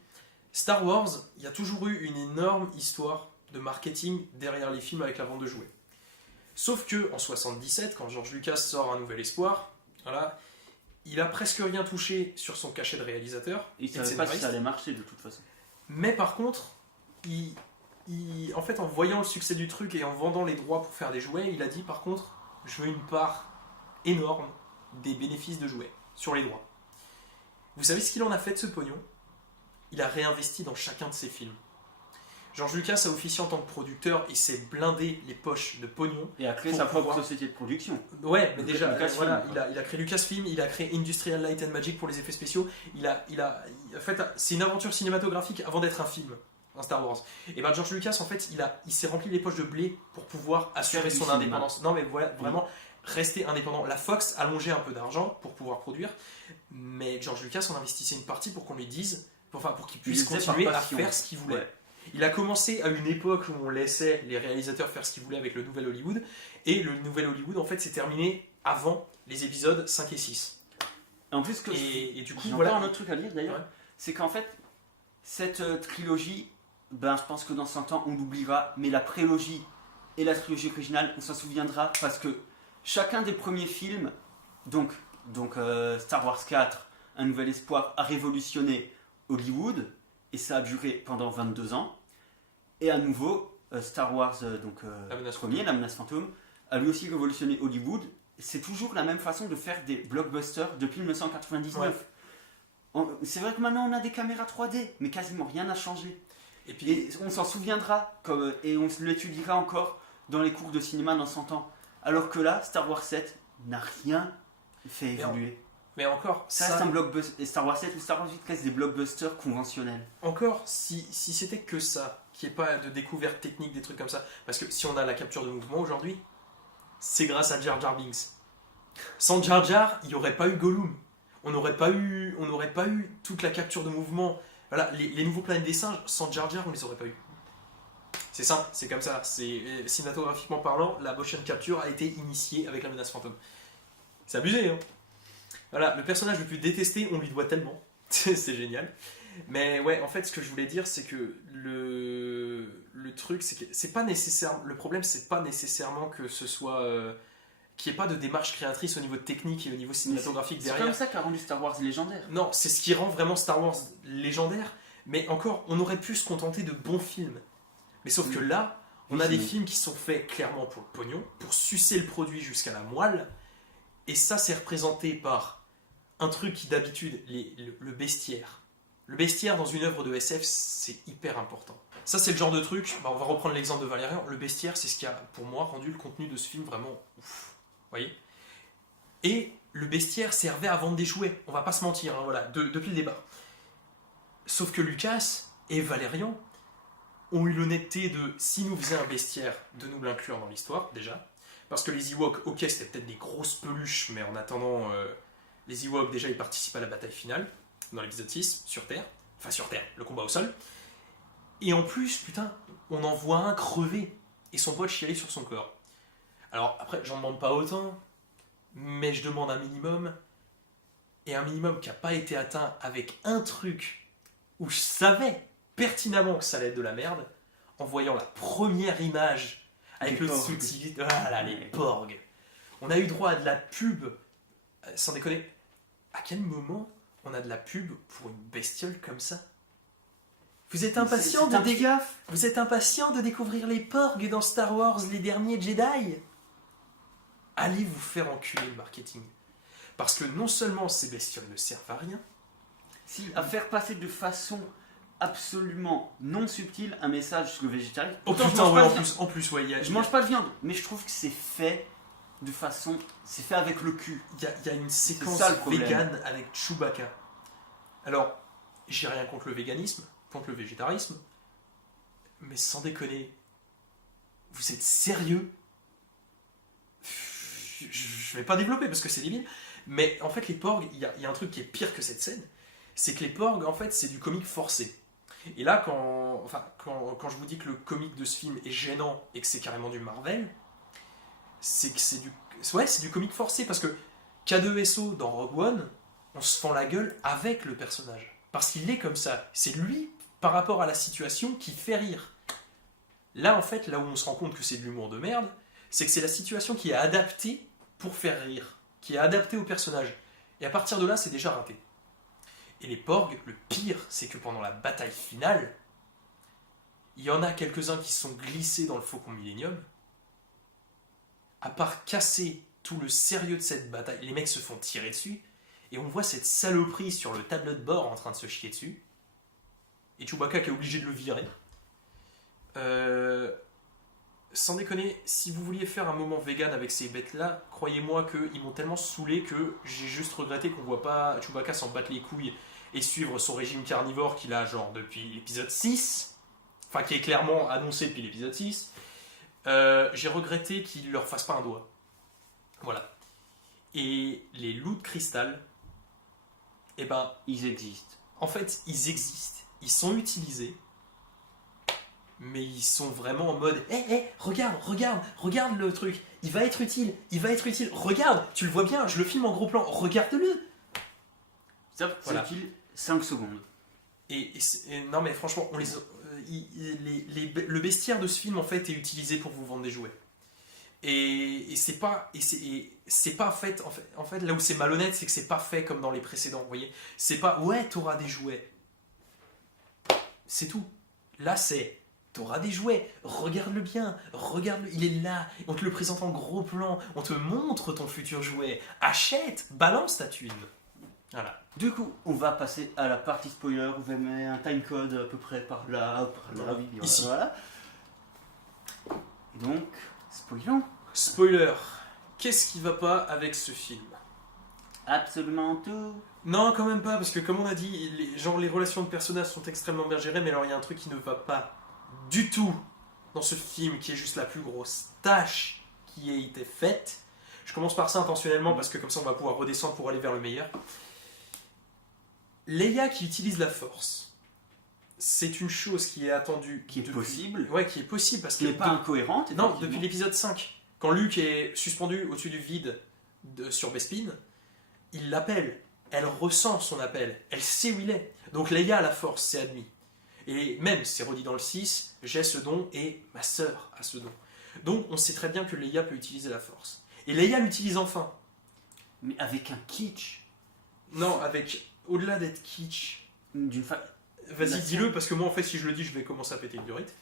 Star Wars, il y a toujours eu une énorme histoire de marketing derrière les films avec la vente de jouets. Sauf que en 77, quand George Lucas sort Un Nouvel Espoir, voilà, il a presque rien touché sur son cachet de réalisateur Il et de savait pas si scénariste. ça allait marcher de toute façon. Mais par contre, en fait, en voyant le succès du truc et en vendant les droits pour faire des jouets, il a dit par contre, je veux une part énorme des bénéfices de jouets sur les droits. Vous savez ce qu'il en a fait de ce pognon? Il a réinvesti dans chacun de ses films. George Lucas a officié en tant que producteur et s'est blindé les poches de pognon. Et a créé Pour sa propre pouvoir- société de production. Ouais, mais déjà, Lucasfilm, voilà, quoi. il a créé Lucasfilm, il a créé Industrial Light and Magic pour les effets spéciaux. En fait, c'est une aventure cinématographique avant d'être un film, un Star Wars. Et ben George Lucas, en fait, il s'est rempli les poches de blé pour pouvoir assurer Faire du son cinéma. indépendance. Non, mais voilà, vraiment rester indépendant. La Fox allongeait un peu d'argent pour pouvoir produire, mais George Lucas en investissait une partie pour qu'on lui dise, pour qu'il puisse Il le faisait continuer par à passion. faire ce qu'il voulait. Ouais. Il a commencé à une époque où on laissait les réalisateurs faire ce qu'ils voulaient avec le nouvel Hollywood, et le nouvel Hollywood en fait s'est terminé avant les épisodes 5 et 6. En plus, que Et du coup, j'ai voilà. encore un autre truc à dire d'ailleurs, Ouais. c'est qu'en fait, cette trilogie, ben, je pense que dans 100 ans, on l'oubliera, mais la prélogie et la trilogie originale, on s'en souviendra parce que chacun des premiers films, donc Star Wars 4, Un Nouvel Espoir, a révolutionné Hollywood, et ça a duré pendant 22 ans. Et à nouveau, Star Wars, La Menace premier, La Menace Fantôme, a lui aussi révolutionné Hollywood. C'est toujours la même façon de faire des blockbusters depuis 1999. C'est vrai que maintenant on a des caméras 3D, mais quasiment rien n'a changé. Et puis, Et on s'en souviendra, et on l'étudiera encore dans les cours de cinéma dans 100 ans. Alors que là, Star Wars 7 n'a rien fait Mais en- évoluer. mais encore, Ça reste un blockbuster. Star Wars 7 ou Star Wars 8 restent des blockbusters conventionnels. encore si c'était que ça, qu'il n'y ait pas de découverte technique, des trucs comme ça, parce que si on a la capture de mouvement aujourd'hui, c'est grâce à Jar Jar Binks. Sans Jar Jar, il n'y aurait pas eu Gollum. On n'aurait pas eu toute la capture de mouvement. Voilà, les nouveaux planètes des singes, sans Jar Jar, on les aurait pas eu. C'est simple, c'est comme ça. Cinématographiquement parlant, la motion capture a été initiée avec La Menace Fantôme. C'est abusé, hein. Voilà, le personnage le plus détesté, on lui doit tellement. C'est génial. Mais ouais, en fait, ce que je voulais dire, c'est que le truc, c'est que c'est pas nécessaire. Le problème, c'est pas nécessairement que ce soit qu'il n'y ait pas de démarche créatrice au niveau technique et au niveau cinématographique C'est derrière. comme ça qu'a rendu Star Wars légendaire. Non, c'est ce qui rend vraiment Star Wars légendaire. Mais encore, on aurait pu se contenter de bons films. Mais sauf que là, on a des films qui sont faits clairement pour le pognon, pour sucer le produit jusqu'à la moelle. Et ça, c'est représenté par un truc qui d'habitude, le bestiaire. Le bestiaire dans une œuvre de SF, c'est hyper important. Ça, c'est le genre de truc, on va reprendre l'exemple de Valérian, le bestiaire, c'est ce qui a, pour moi, rendu le contenu de ce film vraiment ouf. Vous voyez? Et le bestiaire servait à vendre des jouets, on va pas se mentir, hein, voilà, depuis le départ. Sauf que Lucas et Valérian ont eu l'honnêteté de, s'ils nous faisaient un bestiaire, de nous l'inclure dans l'histoire, déjà. Parce que les Ewoks, ok, c'était peut-être des grosses peluches, mais en attendant, les Ewoks, déjà, ils participent à la bataille finale, dans l'épisode 6, sur Terre. Enfin, sur Terre, le combat au sol. Et en plus, putain, on en voit un crever. et son pote chialait sur son corps. Alors après, j'en demande pas autant, mais je demande un minimum, et un minimum qui n'a pas été atteint avec un truc où je savais pertinemment que ça allait être de la merde, en voyant la première image avec Les le porgs. sous-titre, voilà, les porgs. On a eu droit à de la pub, sans déconner, à quel moment on a de la pub pour une bestiole comme ça? Vous êtes impatient C'est un de gaffe. Vous êtes impatient de découvrir les porgs dans Star Wars, les derniers Jedi? Allez vous faire enculer le marketing. Parce que non seulement ces bestioles ne servent à rien, Si, à faire passer de façon absolument non subtile un message sur le végétarisme. oh Pourtant, je putain, mange ouais, pas en de viande. plus, ouais, Je mange pas de viande, mais je trouve que c'est fait de façon. C'est fait avec le cul. il y a une séquence ça, le problème. végane avec Chewbacca. Alors, j'ai rien contre le véganisme, contre le végétarisme, mais sans déconner, vous êtes sérieux? Je vais pas développer parce que c'est débile, mais en fait les porgs, il y a un truc qui est pire que cette scène, c'est que les porgs en fait c'est du comique forcé. Et là quand je vous dis que le comique de ce film est gênant et que c'est carrément du Marvel, c'est que c'est du comique forcé parce que K2SO dans Rogue One, on se fend la gueule avec le personnage parce qu'il est comme ça, c'est lui par rapport à la situation qui fait rire. Là en fait, là où on se rend compte que c'est de l'humour de merde, c'est que c'est la situation qui est adaptée pour faire rire, qui est adaptée au personnage. Et à partir de là, c'est déjà raté. Et les porgs, le pire, c'est que pendant la bataille finale, il y en a quelques-uns qui sont glissés dans le Faucon Millenium. À part casser tout le sérieux de cette bataille, les mecs se font tirer dessus, et on voit cette saloperie sur le tableau de bord en train de se chier dessus. Et Chewbacca qui est obligé de le virer. Sans déconner, si vous vouliez faire un moment vegan avec ces bêtes-là, croyez-moi qu'ils m'ont tellement saoulé que j'ai juste regretté qu'on voit pas Chewbacca s'en battre les couilles et suivre son régime carnivore qu'il a genre depuis l'épisode 6, enfin qui est clairement annoncé depuis l'épisode 6. J'ai regretté qu'il leur fasse pas un doigt. Voilà. Et les loups de cristal, eh ben, Ils existent. en fait, ils existent, ils sont utilisés, mais ils sont vraiment en mode regarde le truc, il va être utile, regarde, tu le vois bien, je le filme en gros plan, regarde-le. C'est Voilà. utile 5 secondes. Et non mais franchement, le bestiaire de ce film en fait est utilisé pour vous vendre des jouets. Et c'est pas fait en fait là où c'est malhonnête, c'est que c'est pas fait comme dans les précédents, vous voyez. C'est pas ouais, t'auras des jouets. C'est tout. Là c'est t'auras des jouets, regarde-le bien, regarde-le, il est là, on te le présente en gros plan, on te montre ton futur jouet, achète, balance ta thune. Voilà. Du coup, on va passer à la partie spoiler. Vous avez un timecode à peu près par là, oui, Ici. Voilà. Et donc, spoilons. Spoiler, qu'est-ce qui va pas avec ce film? Absolument tout. Non, quand même pas, parce que comme on a dit, les relations de personnages sont extrêmement bien gérées, mais alors il y a un truc qui ne va pas du tout dans ce film, qui est juste la plus grosse tâche qui a été faite. Je commence par ça intentionnellement, parce que comme ça on va pouvoir redescendre pour aller vers le meilleur. Leia qui utilise la force, c'est une chose qui est attendue. Qui est possible. Ouais, qui est possible, parce Qui n'est pas incohérente. non, effectivement. depuis l'épisode 5, quand Luke est suspendu au-dessus du vide sur Bespin, il l'appelle, elle ressent son appel, elle sait où il est. Donc Leia a la force, c'est admis. Et même, c'est redit dans le 6, j'ai ce don et ma sœur a ce don. Donc on sait très bien que Leia peut utiliser la force. Et Leia l'utilise enfin. Mais avec un kitsch. Non, avec, au-delà d'être kitsch, D'une fa... vas-y dis-le, parce que moi en fait si je le dis je vais commencer à péter une durite.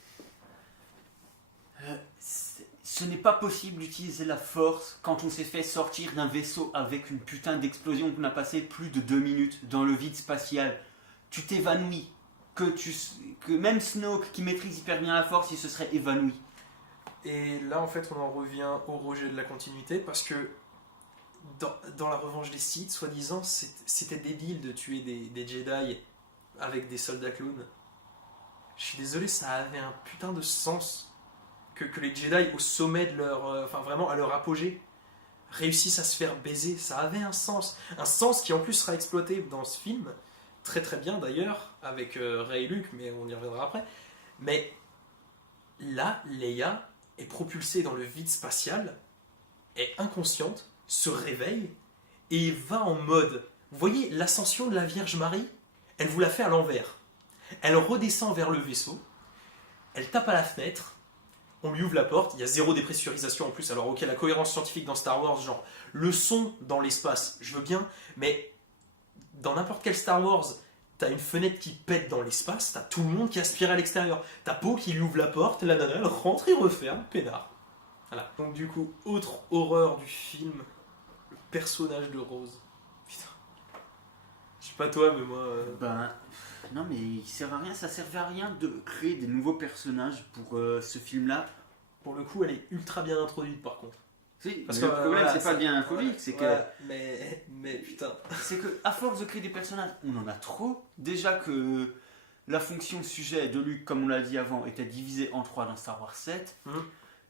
Ce n'est pas possible d'utiliser la force quand on s'est fait sortir d'un vaisseau avec une putain d'explosion qu'on a passé plus de 2 minutes dans le vide spatial. Tu t'évanouis. Que même Snoke qui maîtrise hyper bien la force, il se serait évanoui. Et là en fait on en revient au rejet de la continuité, parce que dans la revanche des Sith, soi-disant, c'était débile de tuer des Jedi avec des soldats clowns. Je suis désolé, ça avait un putain de sens que les Jedi, au sommet de leur... enfin vraiment à leur apogée, réussissent à se faire baiser. Ça avait un sens. Un sens qui en plus sera exploité dans ce film, très très bien d'ailleurs, avec Rey et Luke, mais on y reviendra après. Mais là, Leia, est propulsée dans le vide spatial, est inconsciente, se réveille et va en mode... Vous voyez l'ascension de la Vierge Marie? Elle vous la fait à l'envers. Elle redescend vers le vaisseau, elle tape à la fenêtre, on lui ouvre la porte, il y a zéro dépressurisation en plus. Alors ok, la cohérence scientifique dans Star Wars, genre le son dans l'espace, je veux bien, mais dans n'importe quel Star Wars, t'as une fenêtre qui pète dans l'espace, t'as tout le monde qui aspire à l'extérieur. T'as Poe qui lui ouvre la porte, la nana elle rentre et referme, peinard. Voilà. Donc du coup, autre horreur du film, le personnage de Rose. Putain. Je sais pas toi, mais moi... Ben, non mais il sert à rien, ça servait à rien de créer des nouveaux personnages pour ce film-là. Pour le coup, elle est ultra bien introduite par contre. Parce que le problème, voilà, c'est pas bien introduit, c'est que... Ouais, mais putain... C'est que, à force de créer des personnages, on en a trop. Déjà que la fonction sujet de Luke, comme on l'a dit avant, était divisée en 3 dans Star Wars 7.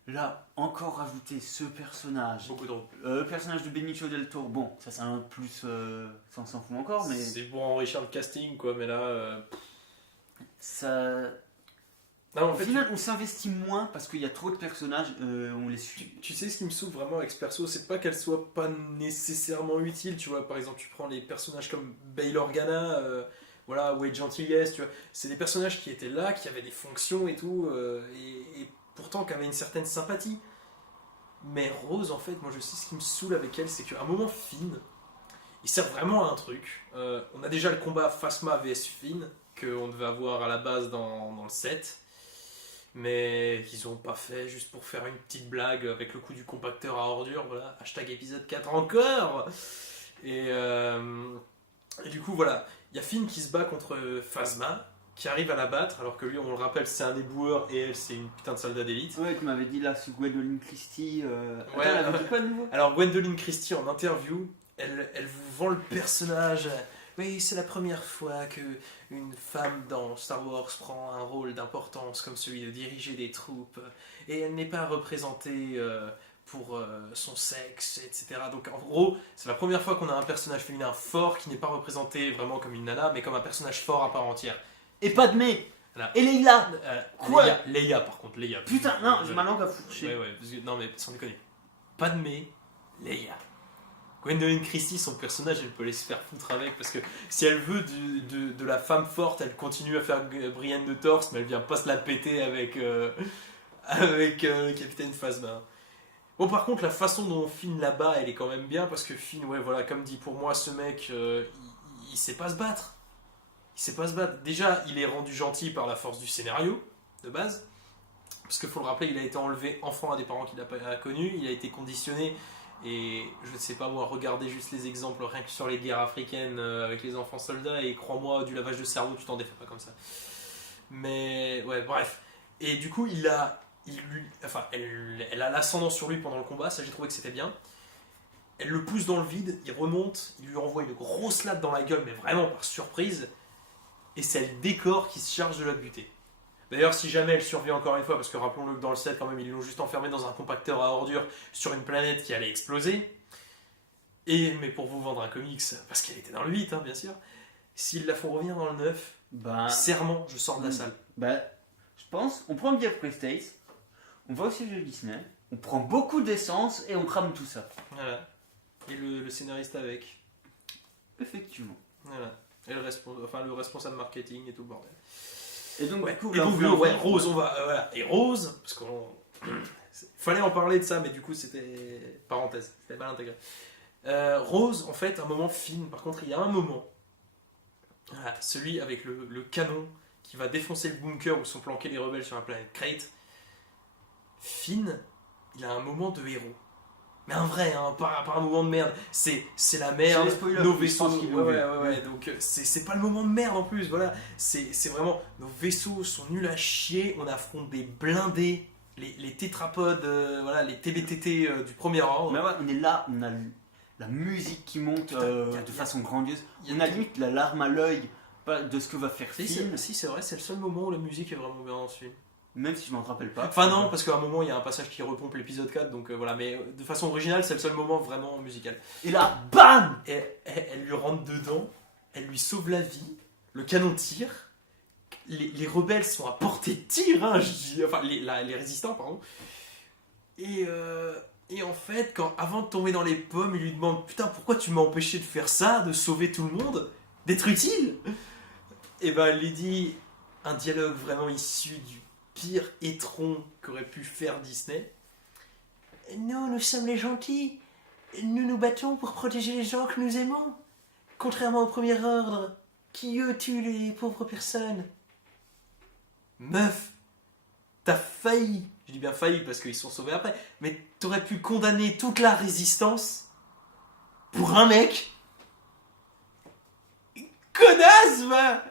Là, encore rajouter ce personnage. Beaucoup trop. Le personnage de Benicio del Toro, bon, ça c'est un plus, ça on s'en fout encore, mais... C'est pour enrichir le casting, quoi, mais là... Ça... Non, en Au fait, final, on s'investit moins parce qu'il y a trop de personnages, on les suit. tu sais ce qui me saoule vraiment avec ce perso, c'est pas qu'elle soit pas nécessairement utile, tu vois. Par exemple, tu prends les personnages comme Bail Organa, voilà, Wade Antilles, tu vois. C'est des personnages qui étaient là, qui avaient des fonctions et tout, et pourtant qui avaient une certaine sympathie. Mais Rose, en fait, moi je sais ce qui me saoule avec elle, c'est qu'à un moment, Finn, il sert vraiment à un truc. On a déjà le combat Phasma vs Finn, qu'on devait avoir à la base dans le set. Mais qu'ils ont pas fait juste pour faire une petite blague avec le coup du compacteur à ordures, voilà, hashtag épisode 4 encore. Et du coup voilà, il y a Finn qui se bat contre Phasma, qui arrive à la battre, alors que lui on le rappelle c'est un éboueur et elle c'est une putain de soldat d'élite. Ouais, tu m'avais dit là sur Gwendoline Christie. Ouais, Attends, elle avait dit quoi de nouveau? Alors Gwendoline Christie en interview, elle vous vend le personnage. Oui, c'est la première fois que une femme dans Star Wars prend un rôle d'importance comme celui de diriger des troupes, et elle n'est pas représentée pour son sexe, etc. Donc en gros, c'est la première fois qu'on a un personnage féminin fort qui n'est pas représenté vraiment comme une nana, mais comme un personnage fort à part entière. Et Padmé. Voilà. Et Leila. Quoi? Leia par contre, Leia. Putain, non, j'ai ma langue à fourcher. Ouais, parce que, non mais sans déconner. Padmé, Leia. Gwendoline Christie, son personnage, elle peut aller se faire foutre avec, parce que si elle veut de la femme forte, elle continue à faire Brienne de torse, mais elle vient pas se la péter avec, Capitaine Phasma. Bon, par contre, la façon dont Finn la bat, elle est quand même bien, parce que Finn, ouais, voilà, comme dit pour moi, ce mec, il sait pas se battre. Il sait pas se battre. Déjà, il est rendu gentil par la force du scénario, de base, parce qu'il faut le rappeler, il a été enlevé enfant à des parents qu'il n'a pas connus, il a été conditionné. Et je ne sais pas moi, regardez juste les exemples rien que sur les guerres africaines avec les enfants soldats et crois-moi, du lavage de cerveau, tu t'en défais pas comme ça. Mais ouais, bref. Et du coup, elle a l'ascendant sur lui pendant le combat, ça j'ai trouvé que c'était bien. Elle le pousse dans le vide, il remonte, il lui envoie une grosse latte dans la gueule, mais vraiment par surprise. Et c'est le décor qui se charge de la buter. D'ailleurs, si jamais elle survit encore une fois, parce que rappelons-le que dans le set, quand même, ils l'ont juste enfermée dans un compacteur à ordures sur une planète qui allait exploser. Mais pour vous vendre un comics, parce qu'elle était dans le 8, hein, bien sûr, s'ils la font revenir dans le 9, serment, je sors de la salle. Je pense, on prend Jeff Prestate, on va au siège de Disney, on prend beaucoup d'essence et on crame tout ça. Voilà. Et le scénariste avec. Effectivement. Voilà. Et le responsable marketing et tout le bordel. Et donc, ouais, du coup, et donc Rose, on va. Voilà. Et Rose, parce qu'on. Fallait en parler de ça, mais du coup, c'était. Parenthèse, c'était mal intégré. Rose, en fait, un moment Finn, par contre, il y a un moment. Voilà, celui avec le canon qui va défoncer le bunker où sont planqués les rebelles sur la planète Crate. Finn, il a un moment de héros. Mais un vrai, hein, pas un moment de merde. C'est la merde, nos vaisseaux. Ouais. Donc c'est pas le moment de merde en plus. Voilà, c'est vraiment nos vaisseaux sont nuls à chier. On affronte des blindés, les tétrapodes, voilà, les TBTT du premier ordre. Mais ouais, on est là, on a la musique qui monte de façon grandiose. On a limite la larme à l'œil de ce que va faire Finn. Si, c'est vrai, c'est le seul moment où la musique est vraiment bien dans ce film. Même si je m'en rappelle pas. Enfin non, parce qu'à un moment il y a un passage qui repompe l'épisode 4, donc voilà, mais de façon originale c'est le seul moment vraiment musical. Et là, BAM! Et elle lui rentre dedans, elle lui sauve la vie, le canon tire, les rebelles sont à portée de tir, hein, je dis, enfin les résistants pardon, Et en fait, avant de tomber dans les pommes, il lui demande putain, pourquoi tu m'as empêché de faire ça, de sauver tout le monde, d'être utile? Et ben, elle lui dit un dialogue vraiment issu du pire étron qu'aurait pu faire Disney. Nous sommes les gentils. Nous nous battons pour protéger les gens que nous aimons. Contrairement au premier ordre, qui eux tuent les pauvres personnes. Meuf, t'as failli, je dis bien failli parce qu'ils sont sauvés après, mais t'aurais pu condamner toute la résistance pour un mec. Connasse, va.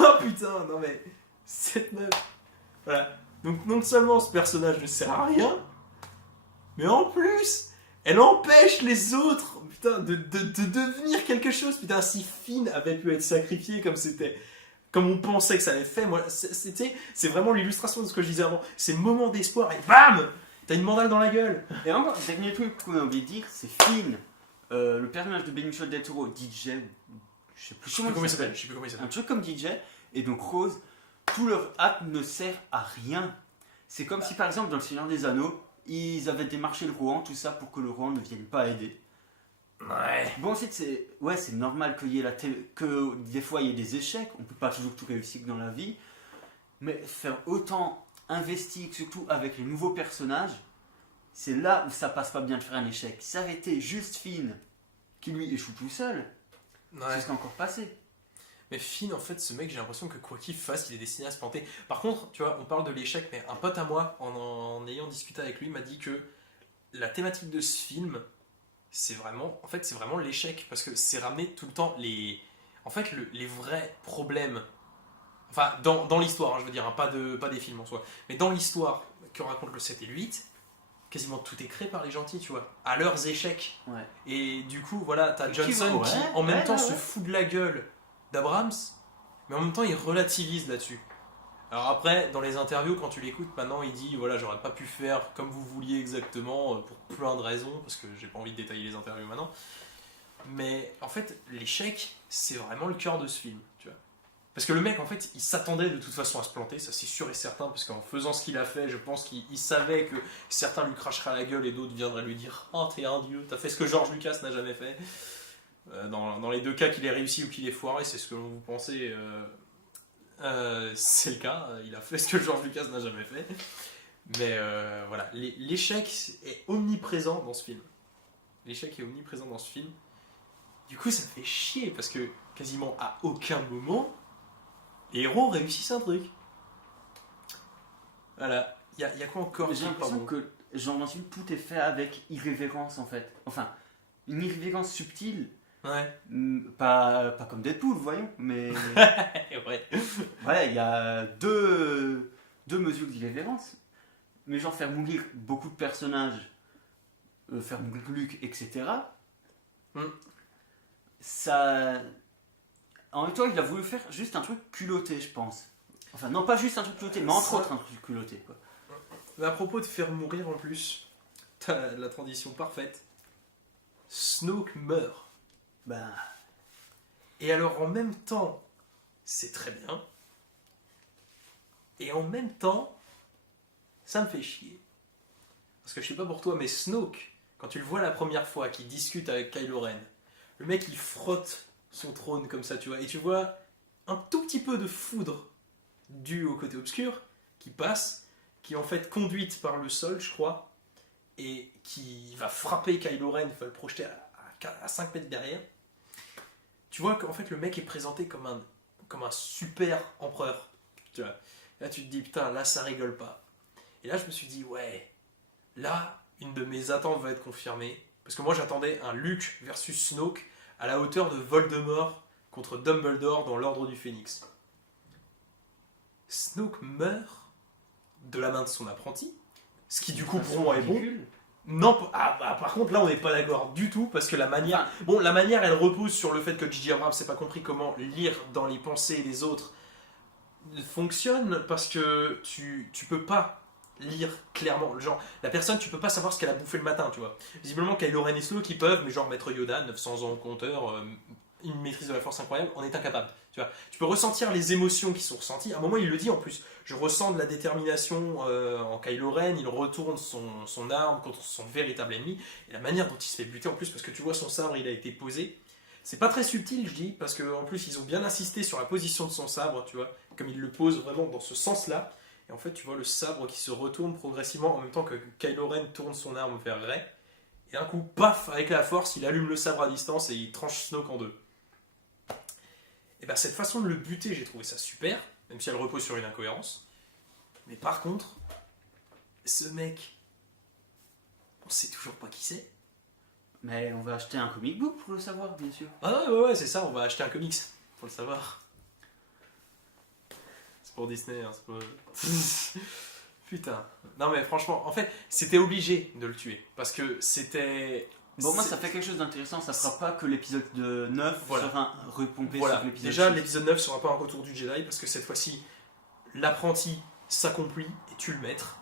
Oh putain, non mais, cette meuf. Voilà. Donc non seulement ce personnage ne sert à rien, mais en plus, elle empêche les autres, putain, de devenir quelque chose. Putain, si Finn avait pu être sacrifié comme on pensait que ça allait faire, moi, c'est vraiment l'illustration de ce que je disais avant. Ces moments d'espoir et bam, t'as une mandale dans la gueule. Et encore, dernier truc qu'on a oublié de dire, c'est Finn, le personnage de Benicio del Toro, DJ, je sais plus comment il s'appelle. Un truc comme DJ, et donc Rose, tout leur acte ne sert à rien. C'est comme si par exemple dans le Seigneur des Anneaux, ils avaient démarché le Rohan, tout ça pour que le Rohan ne vienne pas aider. Ouais. Bon, ensuite, c'est normal que des fois il y ait des échecs, on peut pas toujours tout réussir dans la vie, mais faire autant investi, surtout avec les nouveaux personnages, c'est là où ça passe pas bien de faire un échec. Si ça avait été juste Finn qui lui échoue tout seul, c'est ce qui est encore passé. Mais Finn, en fait, ce mec, j'ai l'impression que quoi qu'il fasse, il est destiné à se planter. Par contre, tu vois, on parle de l'échec, mais un pote à moi, en ayant discuté avec lui, m'a dit que la thématique de ce film, c'est vraiment l'échec, parce que c'est ramener tout le temps les vrais problèmes. Enfin, dans l'histoire, hein, je veux dire, hein, pas des films en soi, mais dans l'histoire que racontent le 7 et le 8, quasiment tout est créé par les gentils, tu vois, à leurs échecs. Ouais. Et du coup, voilà, t'as Johnson qui, en même temps, se fout de la gueule d'Abrams, mais en même temps, il relativise là-dessus. Alors après, dans les interviews, quand tu l'écoutes, maintenant, il dit, voilà, j'aurais pas pu faire comme vous vouliez exactement, pour plein de raisons, parce que j'ai pas envie de détailler les interviews maintenant. Mais en fait, l'échec, c'est vraiment le cœur de ce film, tu vois. Parce que le mec, en fait, il s'attendait de toute façon à se planter, ça c'est sûr et certain, parce qu'en faisant ce qu'il a fait, je pense qu'il savait que certains lui cracheraient à la gueule et d'autres viendraient lui dire « Oh, t'es un dieu, t'as fait ce que George Lucas n'a jamais fait. » Dans les deux cas, qu'il ait réussi ou qu'il ait foiré, c'est ce que vous pensez, c'est le cas, il a fait ce que George Lucas n'a jamais fait. Mais voilà, l'échec est omniprésent dans ce film. L'échec est omniprésent dans ce film. Du coup, ça me fait chier, parce que quasiment à aucun moment, les héros réussissent un truc. Voilà. Il y a quoi encore? J'ai l'impression que, genre, dans ce film, tout est fait avec irrévérence, en fait. Enfin, une irrévérence subtile. Ouais. Pas comme Deadpool, voyons, mais... Ouais. Voilà, il y a deux mesures d'irrévérence. Mais genre, faire mourir beaucoup de personnages, faire mourir Luke, etc. Ça... En même temps, il a voulu faire juste un truc culotté, je pense. Enfin, non, pas juste un truc culotté, mais entre autres un truc culotté, quoi. Mais à propos de faire mourir en plus, t'as la transition parfaite. Snoke meurt. Bah... Et alors en même temps, c'est très bien. Et en même temps, ça me fait chier. Parce que je sais pas pour toi, mais Snoke, quand tu le vois la première fois, qu'il discute avec Kylo Ren, le mec il frotte son trône comme ça, tu vois, et tu vois un tout petit peu de foudre due au côté obscur qui passe, qui est en fait conduite par le sol, je crois, et qui va frapper Kylo Ren, il va le projeter à 5 mètres derrière. Tu vois qu'en fait le mec est présenté comme un super empereur. Tu vois. Là tu te dis putain, là ça rigole pas. Et là je me suis dit ouais, là une de mes attentes va être confirmée. Parce que moi j'attendais un Luke versus Snoke à la hauteur de Voldemort contre Dumbledore dans l'Ordre du Phénix. Snoke meurt de la main de son apprenti, ce qui du coup pour moi est bon. Non, par contre là on n'est pas d'accord du tout, parce que la manière elle repose sur le fait que J.J. Abrams n'a pas compris comment lire dans les pensées des autres fonctionne, parce que tu peux pas lire clairement, genre la personne tu peux pas savoir ce qu'elle a bouffé le matin, tu vois. Visiblement Kylo Ren et Snoke qui peuvent, mais genre Maître Yoda, 900 ans au compteur, une maîtrise de la force incroyable, on est incapable. Tu vois, tu peux ressentir les émotions qui sont ressenties. À un moment, il le dit en plus. Je ressens de la détermination en Kylo Ren. Il retourne son arme contre son véritable ennemi. Et la manière dont il se fait buter en plus, parce que tu vois son sabre, il a été posé. C'est pas très subtil, je dis, parce qu'en plus, ils ont bien insisté sur la position de son sabre, tu vois, comme il le pose vraiment dans ce sens-là. Et en fait, tu vois le sabre qui se retourne progressivement en même temps que Kylo Ren tourne son arme vers Rey. Et d'un coup, paf, avec la force, il allume le sabre à distance et il tranche Snoke en deux. Et bien cette façon de le buter, j'ai trouvé ça super, même si elle repose sur une incohérence. Mais par contre, ce mec, on sait toujours pas qui c'est. Mais on va acheter un comic book pour le savoir, bien sûr. Ah ouais, c'est ça, on va acheter un comics pour le savoir. C'est pour Disney, hein, c'est pas... Putain. Non mais franchement, en fait, c'était obligé de le tuer. Parce que c'était... Bon, moi, ça fait quelque chose d'intéressant. Ça fera pas que l'épisode 9 Voilà. sera repompé Voilà. sur l'épisode Déjà, 6. l'épisode 9 sera pas un retour du Jedi, parce que cette fois-ci, l'apprenti s'accomplit et tue le maître.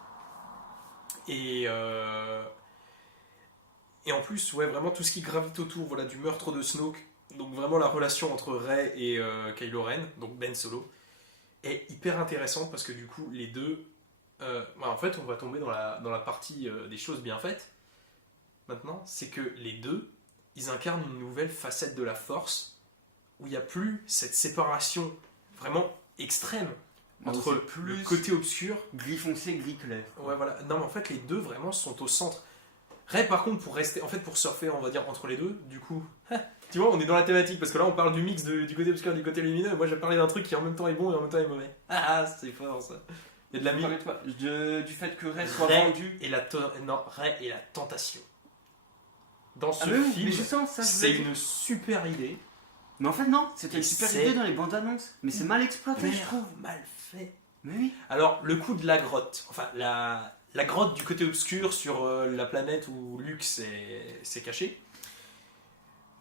Et en plus, ouais, vraiment tout ce qui gravite autour, voilà, du meurtre de Snoke, donc vraiment la relation entre Rey et Kylo Ren, donc Ben Solo, est hyper intéressante parce que du coup, les deux, en fait, on va tomber dans la partie des choses bien faites. Maintenant, c'est que les deux, ils incarnent une nouvelle facette de la Force où il n'y a plus cette séparation vraiment extrême entre plus le côté obscur. Gris foncé, gris clair. Ouais, voilà. Non, mais en fait, les deux vraiment sont au centre. Rey, par contre, pour rester, en fait, pour surfer, on va dire, entre les deux, du coup, tu vois, on est dans la thématique, parce que là, on parle du mix du côté obscur et du côté lumineux. Moi, j'ai parlé d'un truc qui en même temps est bon et en même temps est mauvais. Ah, c'est fort, ça. Il y a de la Parlais de quoi du fait que Rey soit Rey vendu. Rey et la tentation. Dans ce mais film, justement, ça, je c'est voulais dire. une super idée. Mais en fait, non, c'était Et une super c'est idée dans les bandes annonces. Mais c'est mal exploité, je trouve. mal fait. Mais oui. Alors, le coup de la grotte, enfin, la grotte du côté obscur sur la planète où Luke s'est caché.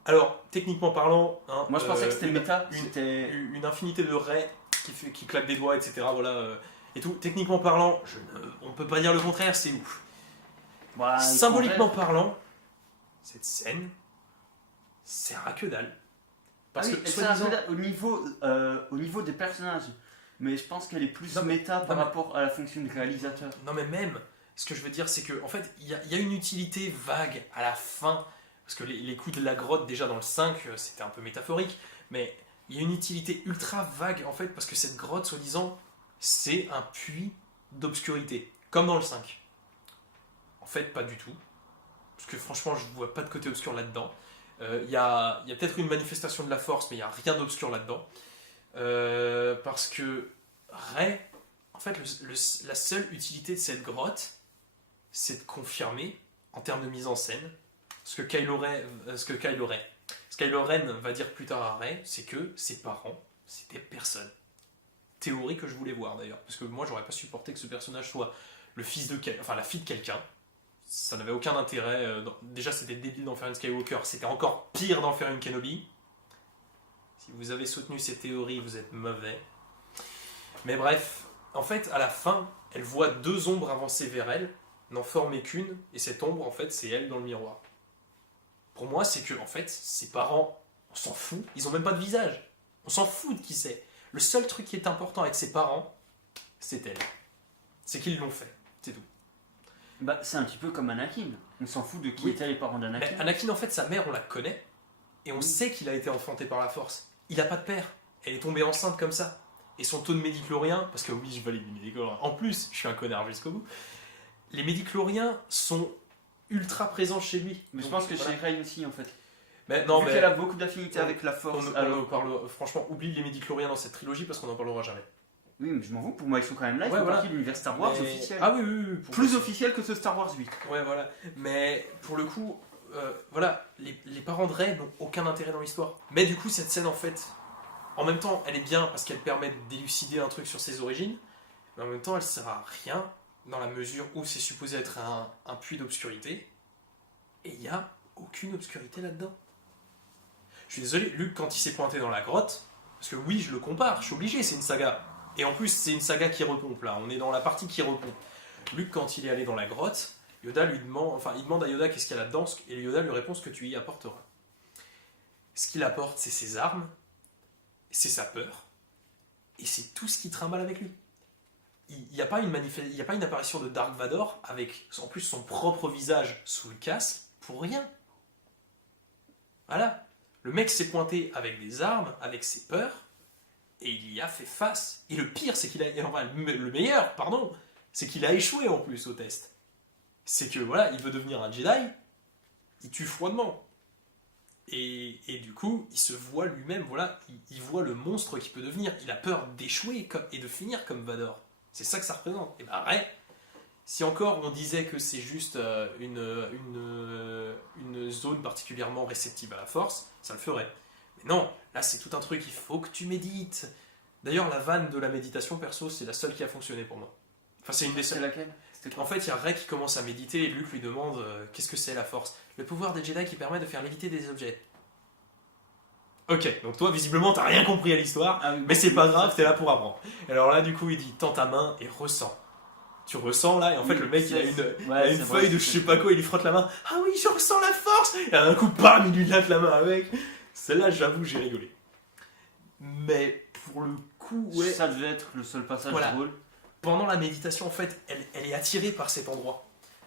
Alors, techniquement parlant, hein, Moi, je pensais que c'était méta. C'était une infinité de Rey qui claque des doigts, etc. Voilà, et tout. Techniquement parlant, on peut pas dire le contraire, c'est ouf. Voilà, Symboliquement parlant, cette scène sert à que dalle. Parce que, soi-disant, au niveau des personnages. Mais je pense qu'elle est plus Non, mais- méta par non, mais- rapport à la fonction de réalisateur. non mais même, ce que je veux dire, c'est que en fait, il y a une utilité vague à la fin, parce que les coups de la grotte, déjà dans le 5, c'était un peu métaphorique, mais il y a une utilité ultra vague, en fait, parce que cette grotte, soi-disant, c'est un puits d'obscurité, comme dans le 5. En fait, pas du tout, parce que franchement, je vois pas de côté obscur là-dedans. Il y a peut-être une manifestation de la force, mais il n'y a rien d'obscur là-dedans. Parce que Rey, en fait, la seule utilité de cette grotte, c'est de confirmer, en termes de mise en scène, ce que Kylo Ren va dire plus tard à Rey, c'est que ses parents, c'était personne. Théorie que je voulais voir d'ailleurs, parce que moi, j'aurais pas supporté que ce personnage soit le fils de enfin la fille de quelqu'un. Ça n'avait aucun intérêt. Déjà, c'était débile d'en faire une Skywalker. C'était encore pire d'en faire une Kenobi. Si vous avez soutenu ces théories, vous êtes mauvais. Mais bref, en fait, à la fin, elle voit deux ombres avancer vers elle, n'en former qu'une, et cette ombre, en fait, c'est elle dans le miroir. Pour moi, c'est que, en fait, ses parents, on s'en fout. Ils ont même pas de visage. On s'en fout de qui c'est. Le seul truc qui est important avec ses parents, c'est elle. C'est qu'ils l'ont fait. C'est tout. Bah, c'est un petit peu comme Anakin. On s'en fout de qui Oui. étaient les parents d'Anakin. Mais Anakin, en fait, sa mère, on la connaît, et on sait qu'il a été enfanté par la Force. Il n'a pas de père. Elle est tombée enceinte comme ça. Et son taux de médiclorien, parce que oui, je valide les médicloriens. En plus, je suis un connard jusqu'au bout. Les médicloriens sont ultra présents chez lui. Mais je Donc, pense que voilà. chez Rey aussi, en fait. Mais non, Vu mais qu'elle a beaucoup d'affinités avec la force. franchement, oublie les médicloriens dans cette trilogie parce qu'on n'en parlera jamais. Oui, mais je m'en fous. Pour moi, ils sont quand même là. Ils Ouais, font voilà. partie de l'univers Star Wars Mais- officiel. Ah oui. Pour Plus moi, officiel que ce Star Wars 8. Ouais, voilà. Mais pour le coup, voilà, les parents de Rey n'ont aucun intérêt dans l'histoire. Mais du coup, cette scène, en fait, en même temps, elle est bien parce qu'elle permet d'élucider un truc sur ses origines, mais en même temps, elle sert à rien dans la mesure où c'est supposé être un puits d'obscurité, et il n'y a aucune obscurité là-dedans. Je suis désolé, Luke, quand il s'est pointé dans la grotte, parce que oui, je le compare, je suis obligé, c'est une saga. Et en plus, c'est une saga qui repompe, là, on est dans la partie qui repompe. Luke, quand il est allé dans la grotte, Yoda lui demande, il demande à Yoda qu'est-ce qu'il y a là-dedans, et Yoda lui répond ce que tu y apporteras. Ce qu'il apporte, c'est ses armes, c'est sa peur, et c'est tout ce qui trimballe avec lui. Il n'y a pas une apparition de Dark Vador avec en plus son propre visage sous le casque pour rien. Voilà. Le mec s'est pointé avec des armes, avec ses peurs, et il y a fait face. Et le pire, c'est qu'il a. Enfin, le meilleur, pardon, c'est qu'il a échoué en plus au test. C'est que voilà, il veut devenir un Jedi, il tue froidement. Et du coup, il se voit lui-même, voilà, il voit le monstre qu'il peut devenir. Il a peur d'échouer et de finir comme Vador. C'est ça que ça représente. Et ben, ouais, si encore on disait que c'est juste une zone particulièrement réceptive à la force, ça le ferait. Mais non, là c'est tout un truc, il faut que tu médites. D'ailleurs, la vanne de la méditation, perso, c'est la seule qui a fonctionné pour moi. Enfin, c'est une des C'est seules. laquelle? En fait, il y a Rey qui commence à méditer et Luke lui demande qu'est-ce que c'est la force. Le pouvoir des Jedi qui permet de faire léviter des objets. Ok, donc toi, visiblement, t'as rien compris à l'histoire, Ah oui, mais c'est pas grave, t'es là pour apprendre. Et alors là, du coup, il dit tends ta main et ressens. Tu ressens là, et en fait, le mec, il a une feuille de je sais pas quoi, il lui frotte la main. Ah oui, je ressens la force. Et d'un coup, bam, il lui lave la main avec. Celle-là, j'avoue, j'ai rigolé. Mais pour le coup, ouais. Ça devait être le seul passage Voilà. drôle. Pendant la méditation, en fait, elle est attirée par cet endroit.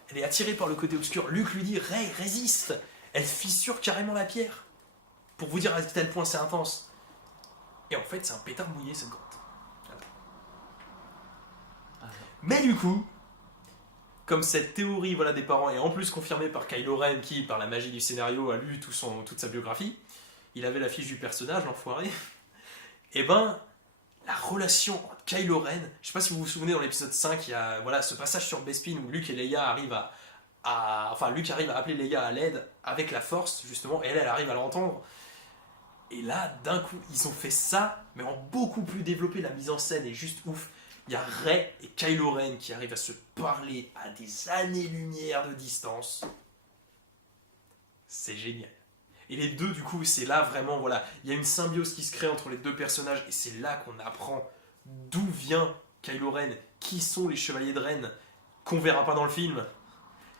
Elle est attirée par le côté obscur. Luke lui dit Rey, résiste. Elle fissure carrément la pierre. Pour vous dire à quel point c'est intense. Et en fait, c'est un pétard mouillé, cette grotte. Voilà. Mais du coup, comme cette théorie voilà, des parents est en plus confirmée par Kylo Ren, qui, par la magie du scénario, a lu toute sa biographie, il avait la fiche du personnage, l'enfoiré, et ben, la relation entre Kylo Ren, je sais pas si vous vous souvenez, dans l'épisode 5, il y a voilà, ce passage sur Bespin où Luke et Leia arrivent Enfin, Luke arrive à appeler Leia à l'aide avec la force, justement, et elle arrive à l'entendre. Et là, d'un coup, ils ont fait ça, mais en beaucoup plus développé. La mise en scène est juste ouf. Il y a Rey et Kylo Ren qui arrivent à se parler à des années-lumière de distance. C'est génial. Et les deux, du coup, c'est là vraiment, voilà, il y a une symbiose qui se crée entre les deux personnages, et c'est là qu'on apprend d'où vient Kylo Ren, qui sont les Chevaliers de Ren, qu'on verra pas dans le film.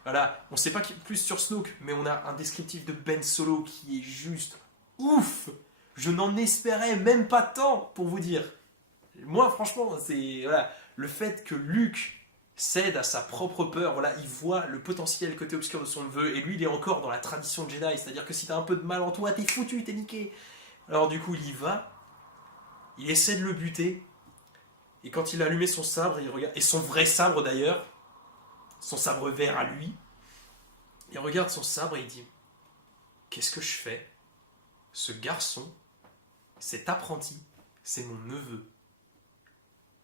Voilà, on sait pas plus sur Snoke, mais on a un descriptif de Ben Solo qui est juste ouf. Je n'en espérais même pas tant, pour vous dire. Moi, franchement, c'est voilà, le fait que Luke cède à sa propre peur, voilà, il voit le potentiel côté obscur de son neveu, et lui, il est encore dans la tradition de Jedi, c'est-à-dire que si t'as un peu de mal en toi, t'es foutu, t'es niqué. Alors du coup, il y va, il essaie de le buter, et quand il a allumé son sabre, il regarde, et son vrai sabre d'ailleurs, son sabre vert à lui, il regarde son sabre et il dit « Qu'est-ce que je fais ? Ce garçon, cet apprenti, c'est mon neveu. »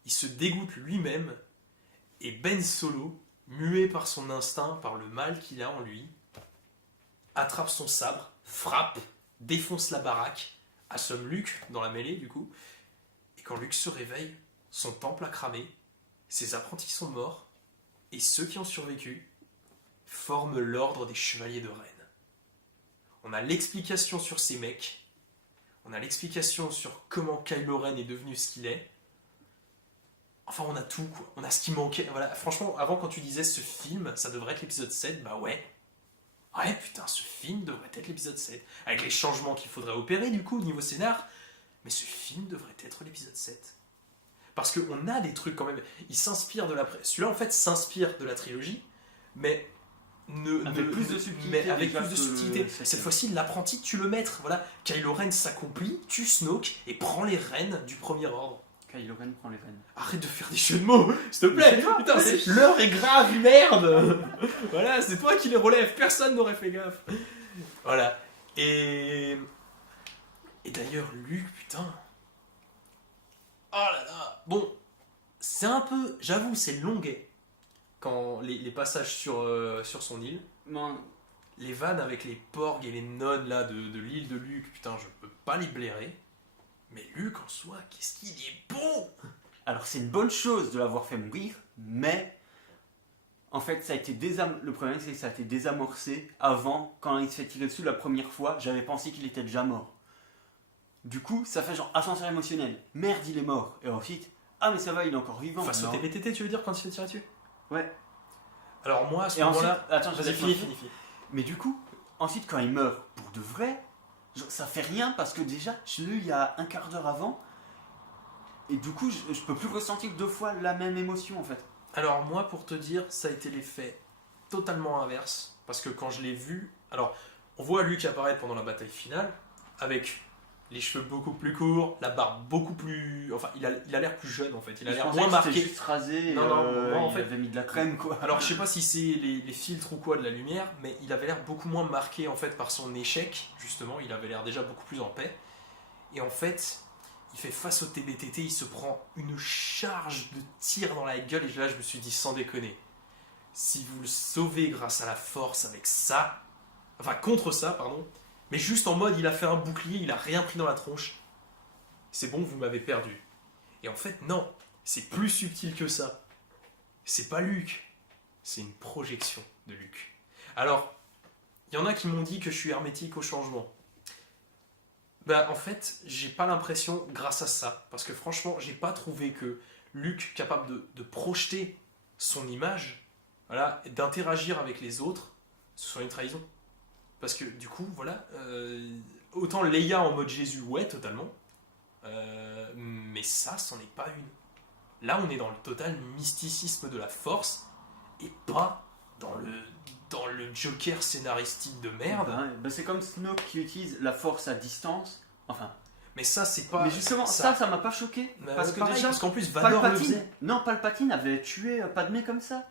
Il se dégoûte lui-même, et Ben Solo, muet par son instinct, par le mal qu'il a en lui, attrape son sabre, frappe, défonce la baraque, assomme Luke dans la mêlée du coup, et quand Luke se réveille, son temple a cramé, ses apprentis sont morts, et ceux qui ont survécu forment l'ordre des Chevaliers de Ren. On a l'explication sur ces mecs, on a l'explication sur comment Kylo Ren est devenu ce qu'il est. Enfin, on a tout, quoi. On a ce qui manquait. Voilà, franchement, avant, quand tu disais ce film, ça devrait être l'épisode 7, bah ouais. Ouais, putain, ce film devrait être l'épisode 7. Avec les changements qu'il faudrait opérer, du coup, au niveau scénar. Mais ce film devrait être l'épisode 7. Parce qu'on a des trucs quand même. Il s'inspire de la. Celui-là, en fait, s'inspire de la trilogie, mais. Avec plus de subtilité. Mais avec plus de subtilité. Cette fois-ci, l'apprenti tue le maître. Voilà. Kylo Ren s'accomplit, tue Snoke et prend les rênes du premier ordre. Kylo Ren prend les rênes. Arrête de faire des jeux de mots, s'il te plaît. Putain, l'heure est grave, merde. Voilà, c'est toi qui les relèves. Personne n'aurait fait gaffe. Voilà. Et d'ailleurs, Luke, putain. Oh là là. Bon, c'est un peu, j'avoue, c'est longuet. Quand les passages sur son île. Non. Les vannes avec les porgs et les nonnes là de l'île de Luke, putain, je peux pas les blairer. Mais Luke en soi, qu'est-ce qu'il est bon! Alors c'est une bonne chose de l'avoir fait mourir, mais en fait ça a été le problème c'est que ça a été désamorcé avant, quand il se fait tirer dessus la première fois, j'avais pensé qu'il était déjà mort. Du coup, ça fait genre ascenseur émotionnel. Merde, il est mort. Et ensuite, ah mais ça va, il est encore vivant. Face au TPTT, tu veux dire, quand il se fait tirer dessus? Ouais. Alors moi, à ce moment-là... Attends, vas-y, fini. Mais du coup, ensuite quand il meurt pour de vrai, Genre, ça fait rien parce que déjà, je l'ai eu il y a un quart d'heure avant. Et du coup, je peux plus ressentir 2 fois la même émotion en fait. Alors moi, pour te dire, ça a été l'effet totalement inverse. Parce que quand je l'ai vu... Alors, on voit Luke apparaître pendant la bataille finale, avec les cheveux beaucoup plus courts, la barbe beaucoup plus... Enfin, il a l'air plus jeune en fait, il a Je l'air pensais moins que marqué. c'était juste rasé et Non, moi, en il fait- avait mis de la crème quoi. Alors je sais pas si c'est les filtres ou quoi de la lumière, mais il avait l'air beaucoup moins marqué en fait par son échec, justement, il avait l'air déjà beaucoup plus en paix. Et en fait, il fait face au TBTT, il se prend une charge de tir dans la gueule, et là je me suis dit sans déconner, si vous le sauvez grâce à la force avec ça, enfin contre ça, pardon, mais juste en mode il a fait un bouclier, il a rien pris dans la tronche, c'est bon, vous m'avez perdu. Et en fait non, c'est plus subtil que ça. C'est pas Luke, c'est une projection de Luke. Alors, il y en a qui m'ont dit que je suis hermétique au changement. Bah, en fait, j'ai pas l'impression, grâce à ça, parce que franchement, j'ai pas trouvé que Luke, capable de projeter son image, voilà, et d'interagir avec les autres, ce soit une trahison. Parce que du coup, voilà, autant Leia en mode Jésus, ouais, totalement, mais ça, c'en est pas une. Là, on est dans le total mysticisme de la force et pas dans le Joker scénaristique de merde. Bah, c'est comme Snoke qui utilise la force à distance. Enfin, Mais ça, c'est pas. mais justement, ça m'a pas choqué. Parce que pareil, déjà, parce qu'en plus, Vador le Palpatine, faisait. non, Palpatine avait tué Padmé comme ça.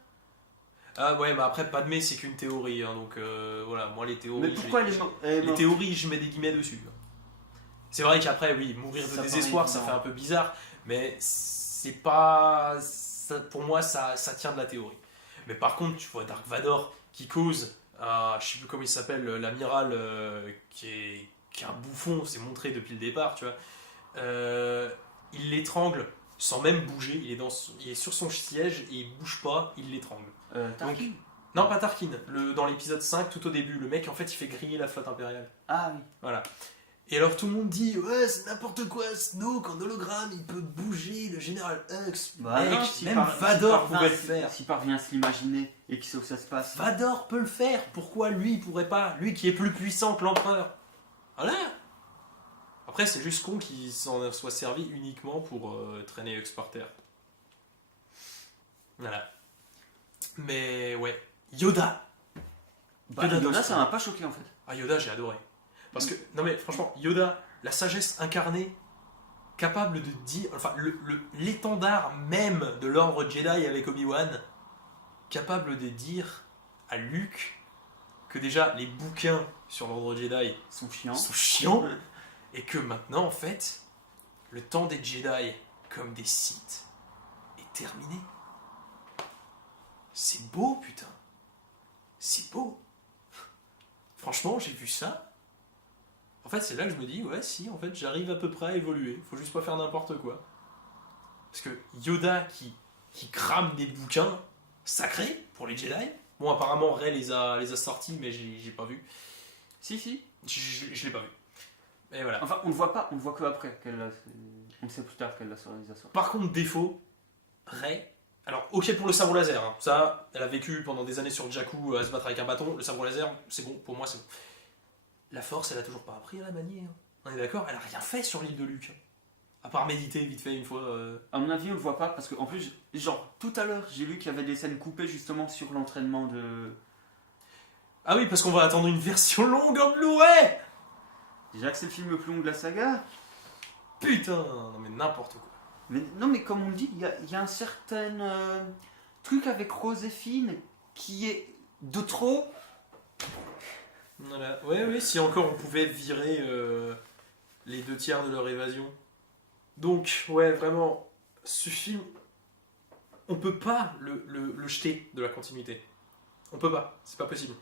Ah ouais, mais après, Padmé, c'est qu'une théorie. Hein, donc voilà, moi, les théories. Mais pourquoi elle est morte Les théories, je mets des guillemets dessus. C'est vrai qu'après, oui, mourir de Ça désespoir, paraît ça fait évident. un peu bizarre, mais c'est pas. Pour moi, ça tient de la théorie. Mais par contre, tu vois Dark Vador qui cause à, je sais plus comment il s'appelle, l'amiral qui est un bouffon, c'est montré depuis le départ, tu vois. Il l'étrangle sans même bouger, il est sur son siège et il bouge pas, il l'étrangle. Tarkin. Non, pas Tarkin, dans l'épisode 5, tout au début, le mec en fait il fait griller la flotte impériale. Ah oui. Voilà. Et alors tout le monde dit ouais c'est n'importe quoi, Snoke en hologramme il peut bouger le général Hux. Bah Mec, non, s'il même par- Vador s'il pouvait parvient- le faire. S'il parvient à se l'imaginer et qu'il sait où ça se passe. Vador peut le faire, pourquoi lui il pourrait pas? Lui qui est plus puissant que l'empereur. Voilà. Après c'est juste con qu'il s'en soit servi uniquement pour traîner Hux par terre. Voilà. Mais ouais. Yoda. Bah, Yoda, Yoda, dans ça m'a pas choqué en fait. Ah Yoda j'ai adoré. Parce que, non mais franchement, Yoda, la sagesse incarnée, capable de dire, enfin l'étendard même de l'ordre Jedi avec Obi-Wan, capable de dire à Luke que déjà les bouquins sur l'ordre Jedi Ils sont chiants. sont chiants et que maintenant en fait, le temps des Jedi comme des Sith est terminé. C'est beau putain. C'est beau. Franchement, j'ai vu ça. En fait, c'est là que je me dis, ouais, si, en fait, j'arrive à peu près à évoluer. Faut juste pas faire n'importe quoi. Parce que Yoda qui crame des bouquins sacrés pour les Jedi. Bon, apparemment, Rey les a sortis, mais j'ai pas vu. Si. Je l'ai pas vu. Et voilà. Enfin, on ne voit pas, on ne voit que après. On sait plus tard qu'elle les a sortis. Par contre, défaut, Rey. Alors, ok pour le sabre laser. Hein. Ça, elle a vécu pendant des années sur Jakku à se battre avec un bâton. Le sabre laser, c'est bon, pour moi, c'est bon. La force, elle a toujours pas appris à la manier. Hein. On est d'accord? Elle a rien fait sur l'île de Luke. Hein. À part méditer vite fait une fois. À mon avis, on le voit pas parce que, en plus, genre, tout à l'heure, j'ai lu qu'il y avait des scènes coupées justement sur l'entraînement de. Ah oui, parce qu'on va attendre une version longue en Blu-ray. Déjà que c'est le film le plus long de la saga. Putain, non mais n'importe quoi. Mais, non, mais comme on le dit, il y a un certain truc avec Joséphine qui est de trop. Voilà. Ouais, si encore on pouvait virer les 2 tiers de leur évasion. Donc, ouais, vraiment, ce film, on peut pas le jeter de la continuité. On peut pas, c'est pas possible.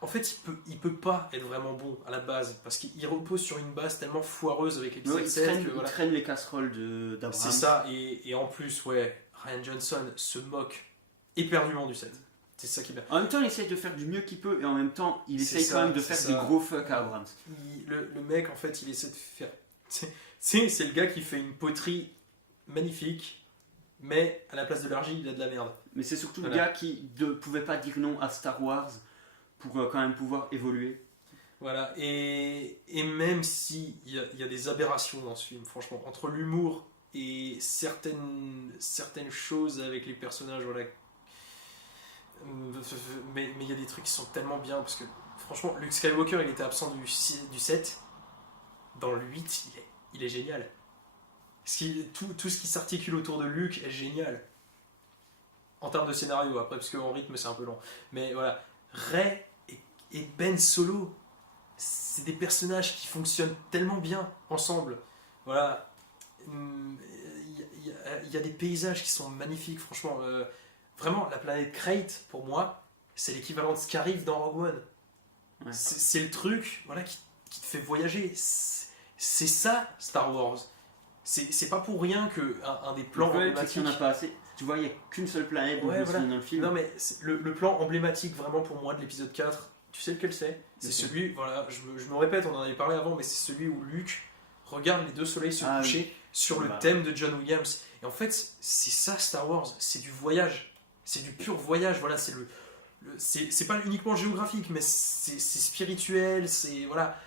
En fait, il peut pas être vraiment bon à la base, parce qu'il repose sur une base tellement foireuse avec l'épisode Il 7 traîne, que voilà. il traîne les casseroles d'Abraham. C'est ça, et en plus, ouais, Ryan Johnson se moque éperdument du 7. C'est ça qui est bien. En même temps, il essaye de faire du mieux qu'il peut et en même temps, il C'est essaye ça, quand même de c'est faire ça. du gros fuck à Abrams. Le mec, en fait, il essaie de faire. C'est le gars qui fait une poterie magnifique, mais à la place de l'argile, il a de la merde. Mais c'est surtout Voilà. le gars qui ne pouvait pas dire non à Star Wars pour quand même pouvoir évoluer. Voilà, et même si il y a des aberrations dans ce film, franchement, entre l'humour et certaines choses avec les personnages, voilà. Mais il y a des trucs qui sont tellement bien, parce que franchement, Luke Skywalker, il était absent du 7. Dans le 8, il est génial. Tout ce qui s'articule autour de Luke est génial. En termes de scénario, après, parce qu'en rythme, c'est un peu lent. Mais voilà, Rey et Ben Solo, c'est des personnages qui fonctionnent tellement bien ensemble. Voilà. Il y a des paysages qui sont magnifiques, franchement. Vraiment, la planète Crate, pour moi, c'est l'équivalent de Scarif dans Rogue One. Ouais. C'est le truc, voilà, qui te fait voyager. C'est ça, Star Wars. C'est pas pour rien que un des plans emblématiques... Il n'y en a pas assez. Tu vois, il n'y a qu'une seule planète Ouais, voilà. dans le film. Non, mais le plan emblématique, vraiment, pour moi, de l'épisode 4, tu sais lequel c'est? C'est Ok. celui, voilà, je me répète, on en avait parlé avant, mais c'est celui où Luke regarde les deux soleils se coucher sur le Bah. thème de John Williams. Et en fait, c'est ça, Star Wars. C'est du voyage. C'est du pur voyage. Voilà, c'est pas uniquement géographique, mais c'est spirituel. Voilà,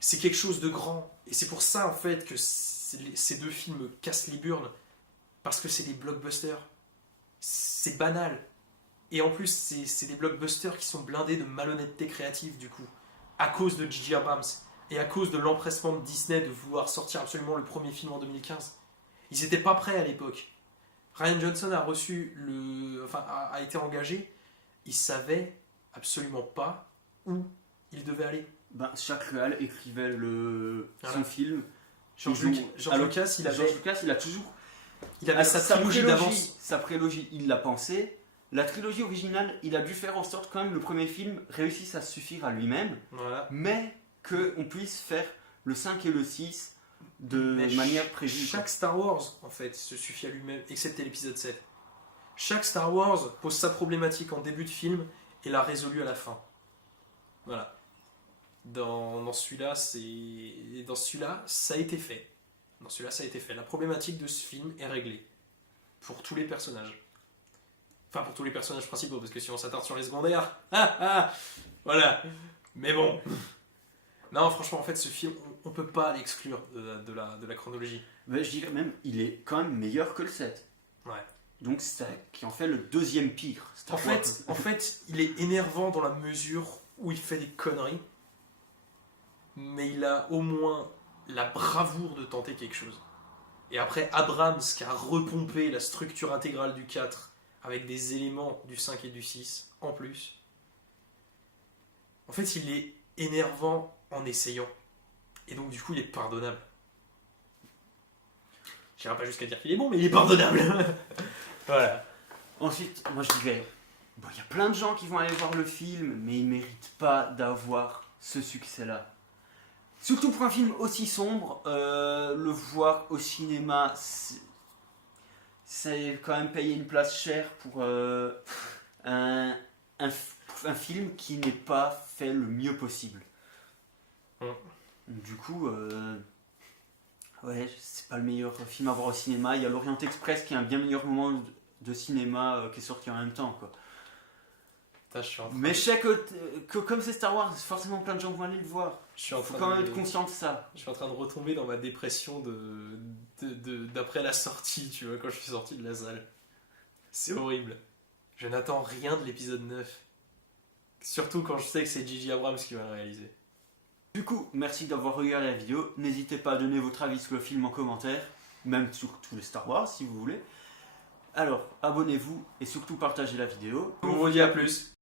c'est quelque chose de grand. Et c'est pour ça, en fait, que ces deux films cassent les burnes. Parce que c'est des blockbusters. C'est banal. Et en plus, c'est des blockbusters qui sont blindés de malhonnêteté créative, du coup. À cause de J.J. Abrams. Et à cause de l'empressement de Disney de vouloir sortir absolument le premier film en 2015. Ils n'étaient pas prêts à l'époque. Rian Johnson a été engagé. Il savait absolument pas où il devait aller. Ben, chaque réal écrivait Voilà. son film. George Alors, Lucas, il George Lucas, il a toujours... avait sa trilogie d'avance. Sa prélogie, il l'a pensé. La trilogie originale, il a dû faire en sorte quand même le premier film réussisse à suffire à lui-même, Voilà. mais qu'on puisse faire le 5 et le 6 de Mais manière prévue. Chaque Star Wars, en fait, se suffit à lui-même, excepté l'épisode 7. Chaque Star Wars pose sa problématique en début de film et l'a résolue à la fin. Voilà. Dans celui-là, ça a été fait. Dans celui-là, ça a été fait. La problématique de ce film est réglée. Pour tous les personnages. Enfin, pour tous les personnages principaux, parce que si on s'attarde sur les secondaires... voilà. Mais bon. Non, franchement, en fait, ce film, on peut pas l'exclure de la chronologie. Ben, je dirais même, il est quand même meilleur que le 7. Ouais. Donc c'est ça qui en fait le deuxième pire. Star En fait, il est énervant dans la mesure où il fait des conneries, mais il a au moins la bravoure de tenter quelque chose. Et après, Abrams qui a repompé la structure intégrale du 4 avec des éléments du 5 et du 6 en plus. En fait, il est énervant en essayant. Et donc, du coup, il est pardonnable. Je n'irai pas jusqu'à dire qu'il est bon, mais il est pardonnable. Voilà. Ensuite, moi je dirais, bon, il y a plein de gens qui vont aller voir le film, mais ils ne méritent pas d'avoir ce succès-là. Surtout pour un film aussi sombre, le voir au cinéma, c'est quand même payer une place chère pour un film qui n'est pas fait le mieux possible. Du coup, ouais, c'est pas le meilleur film à voir au cinéma. Il y a l'Orient Express qui est un bien meilleur moment de cinéma qui est sorti en même temps, quoi. Putain, je suis en train Mais je sais que comme c'est Star Wars, forcément plein de gens vont aller le voir. je suis en Faut train quand même de- être conscient de ça. Je suis en train de retomber dans ma dépression d'après la sortie, tu vois, quand je suis sorti de la salle. C'est horrible. Je n'attends rien de l'épisode 9. Surtout quand je sais que c'est J.J. Abrams qui va le réaliser. Du coup, merci d'avoir regardé la vidéo. N'hésitez pas à donner votre avis sur le film en commentaire, même sur tous les Star Wars si vous voulez. Alors, abonnez-vous et surtout partagez la vidéo. On vous dit à plus.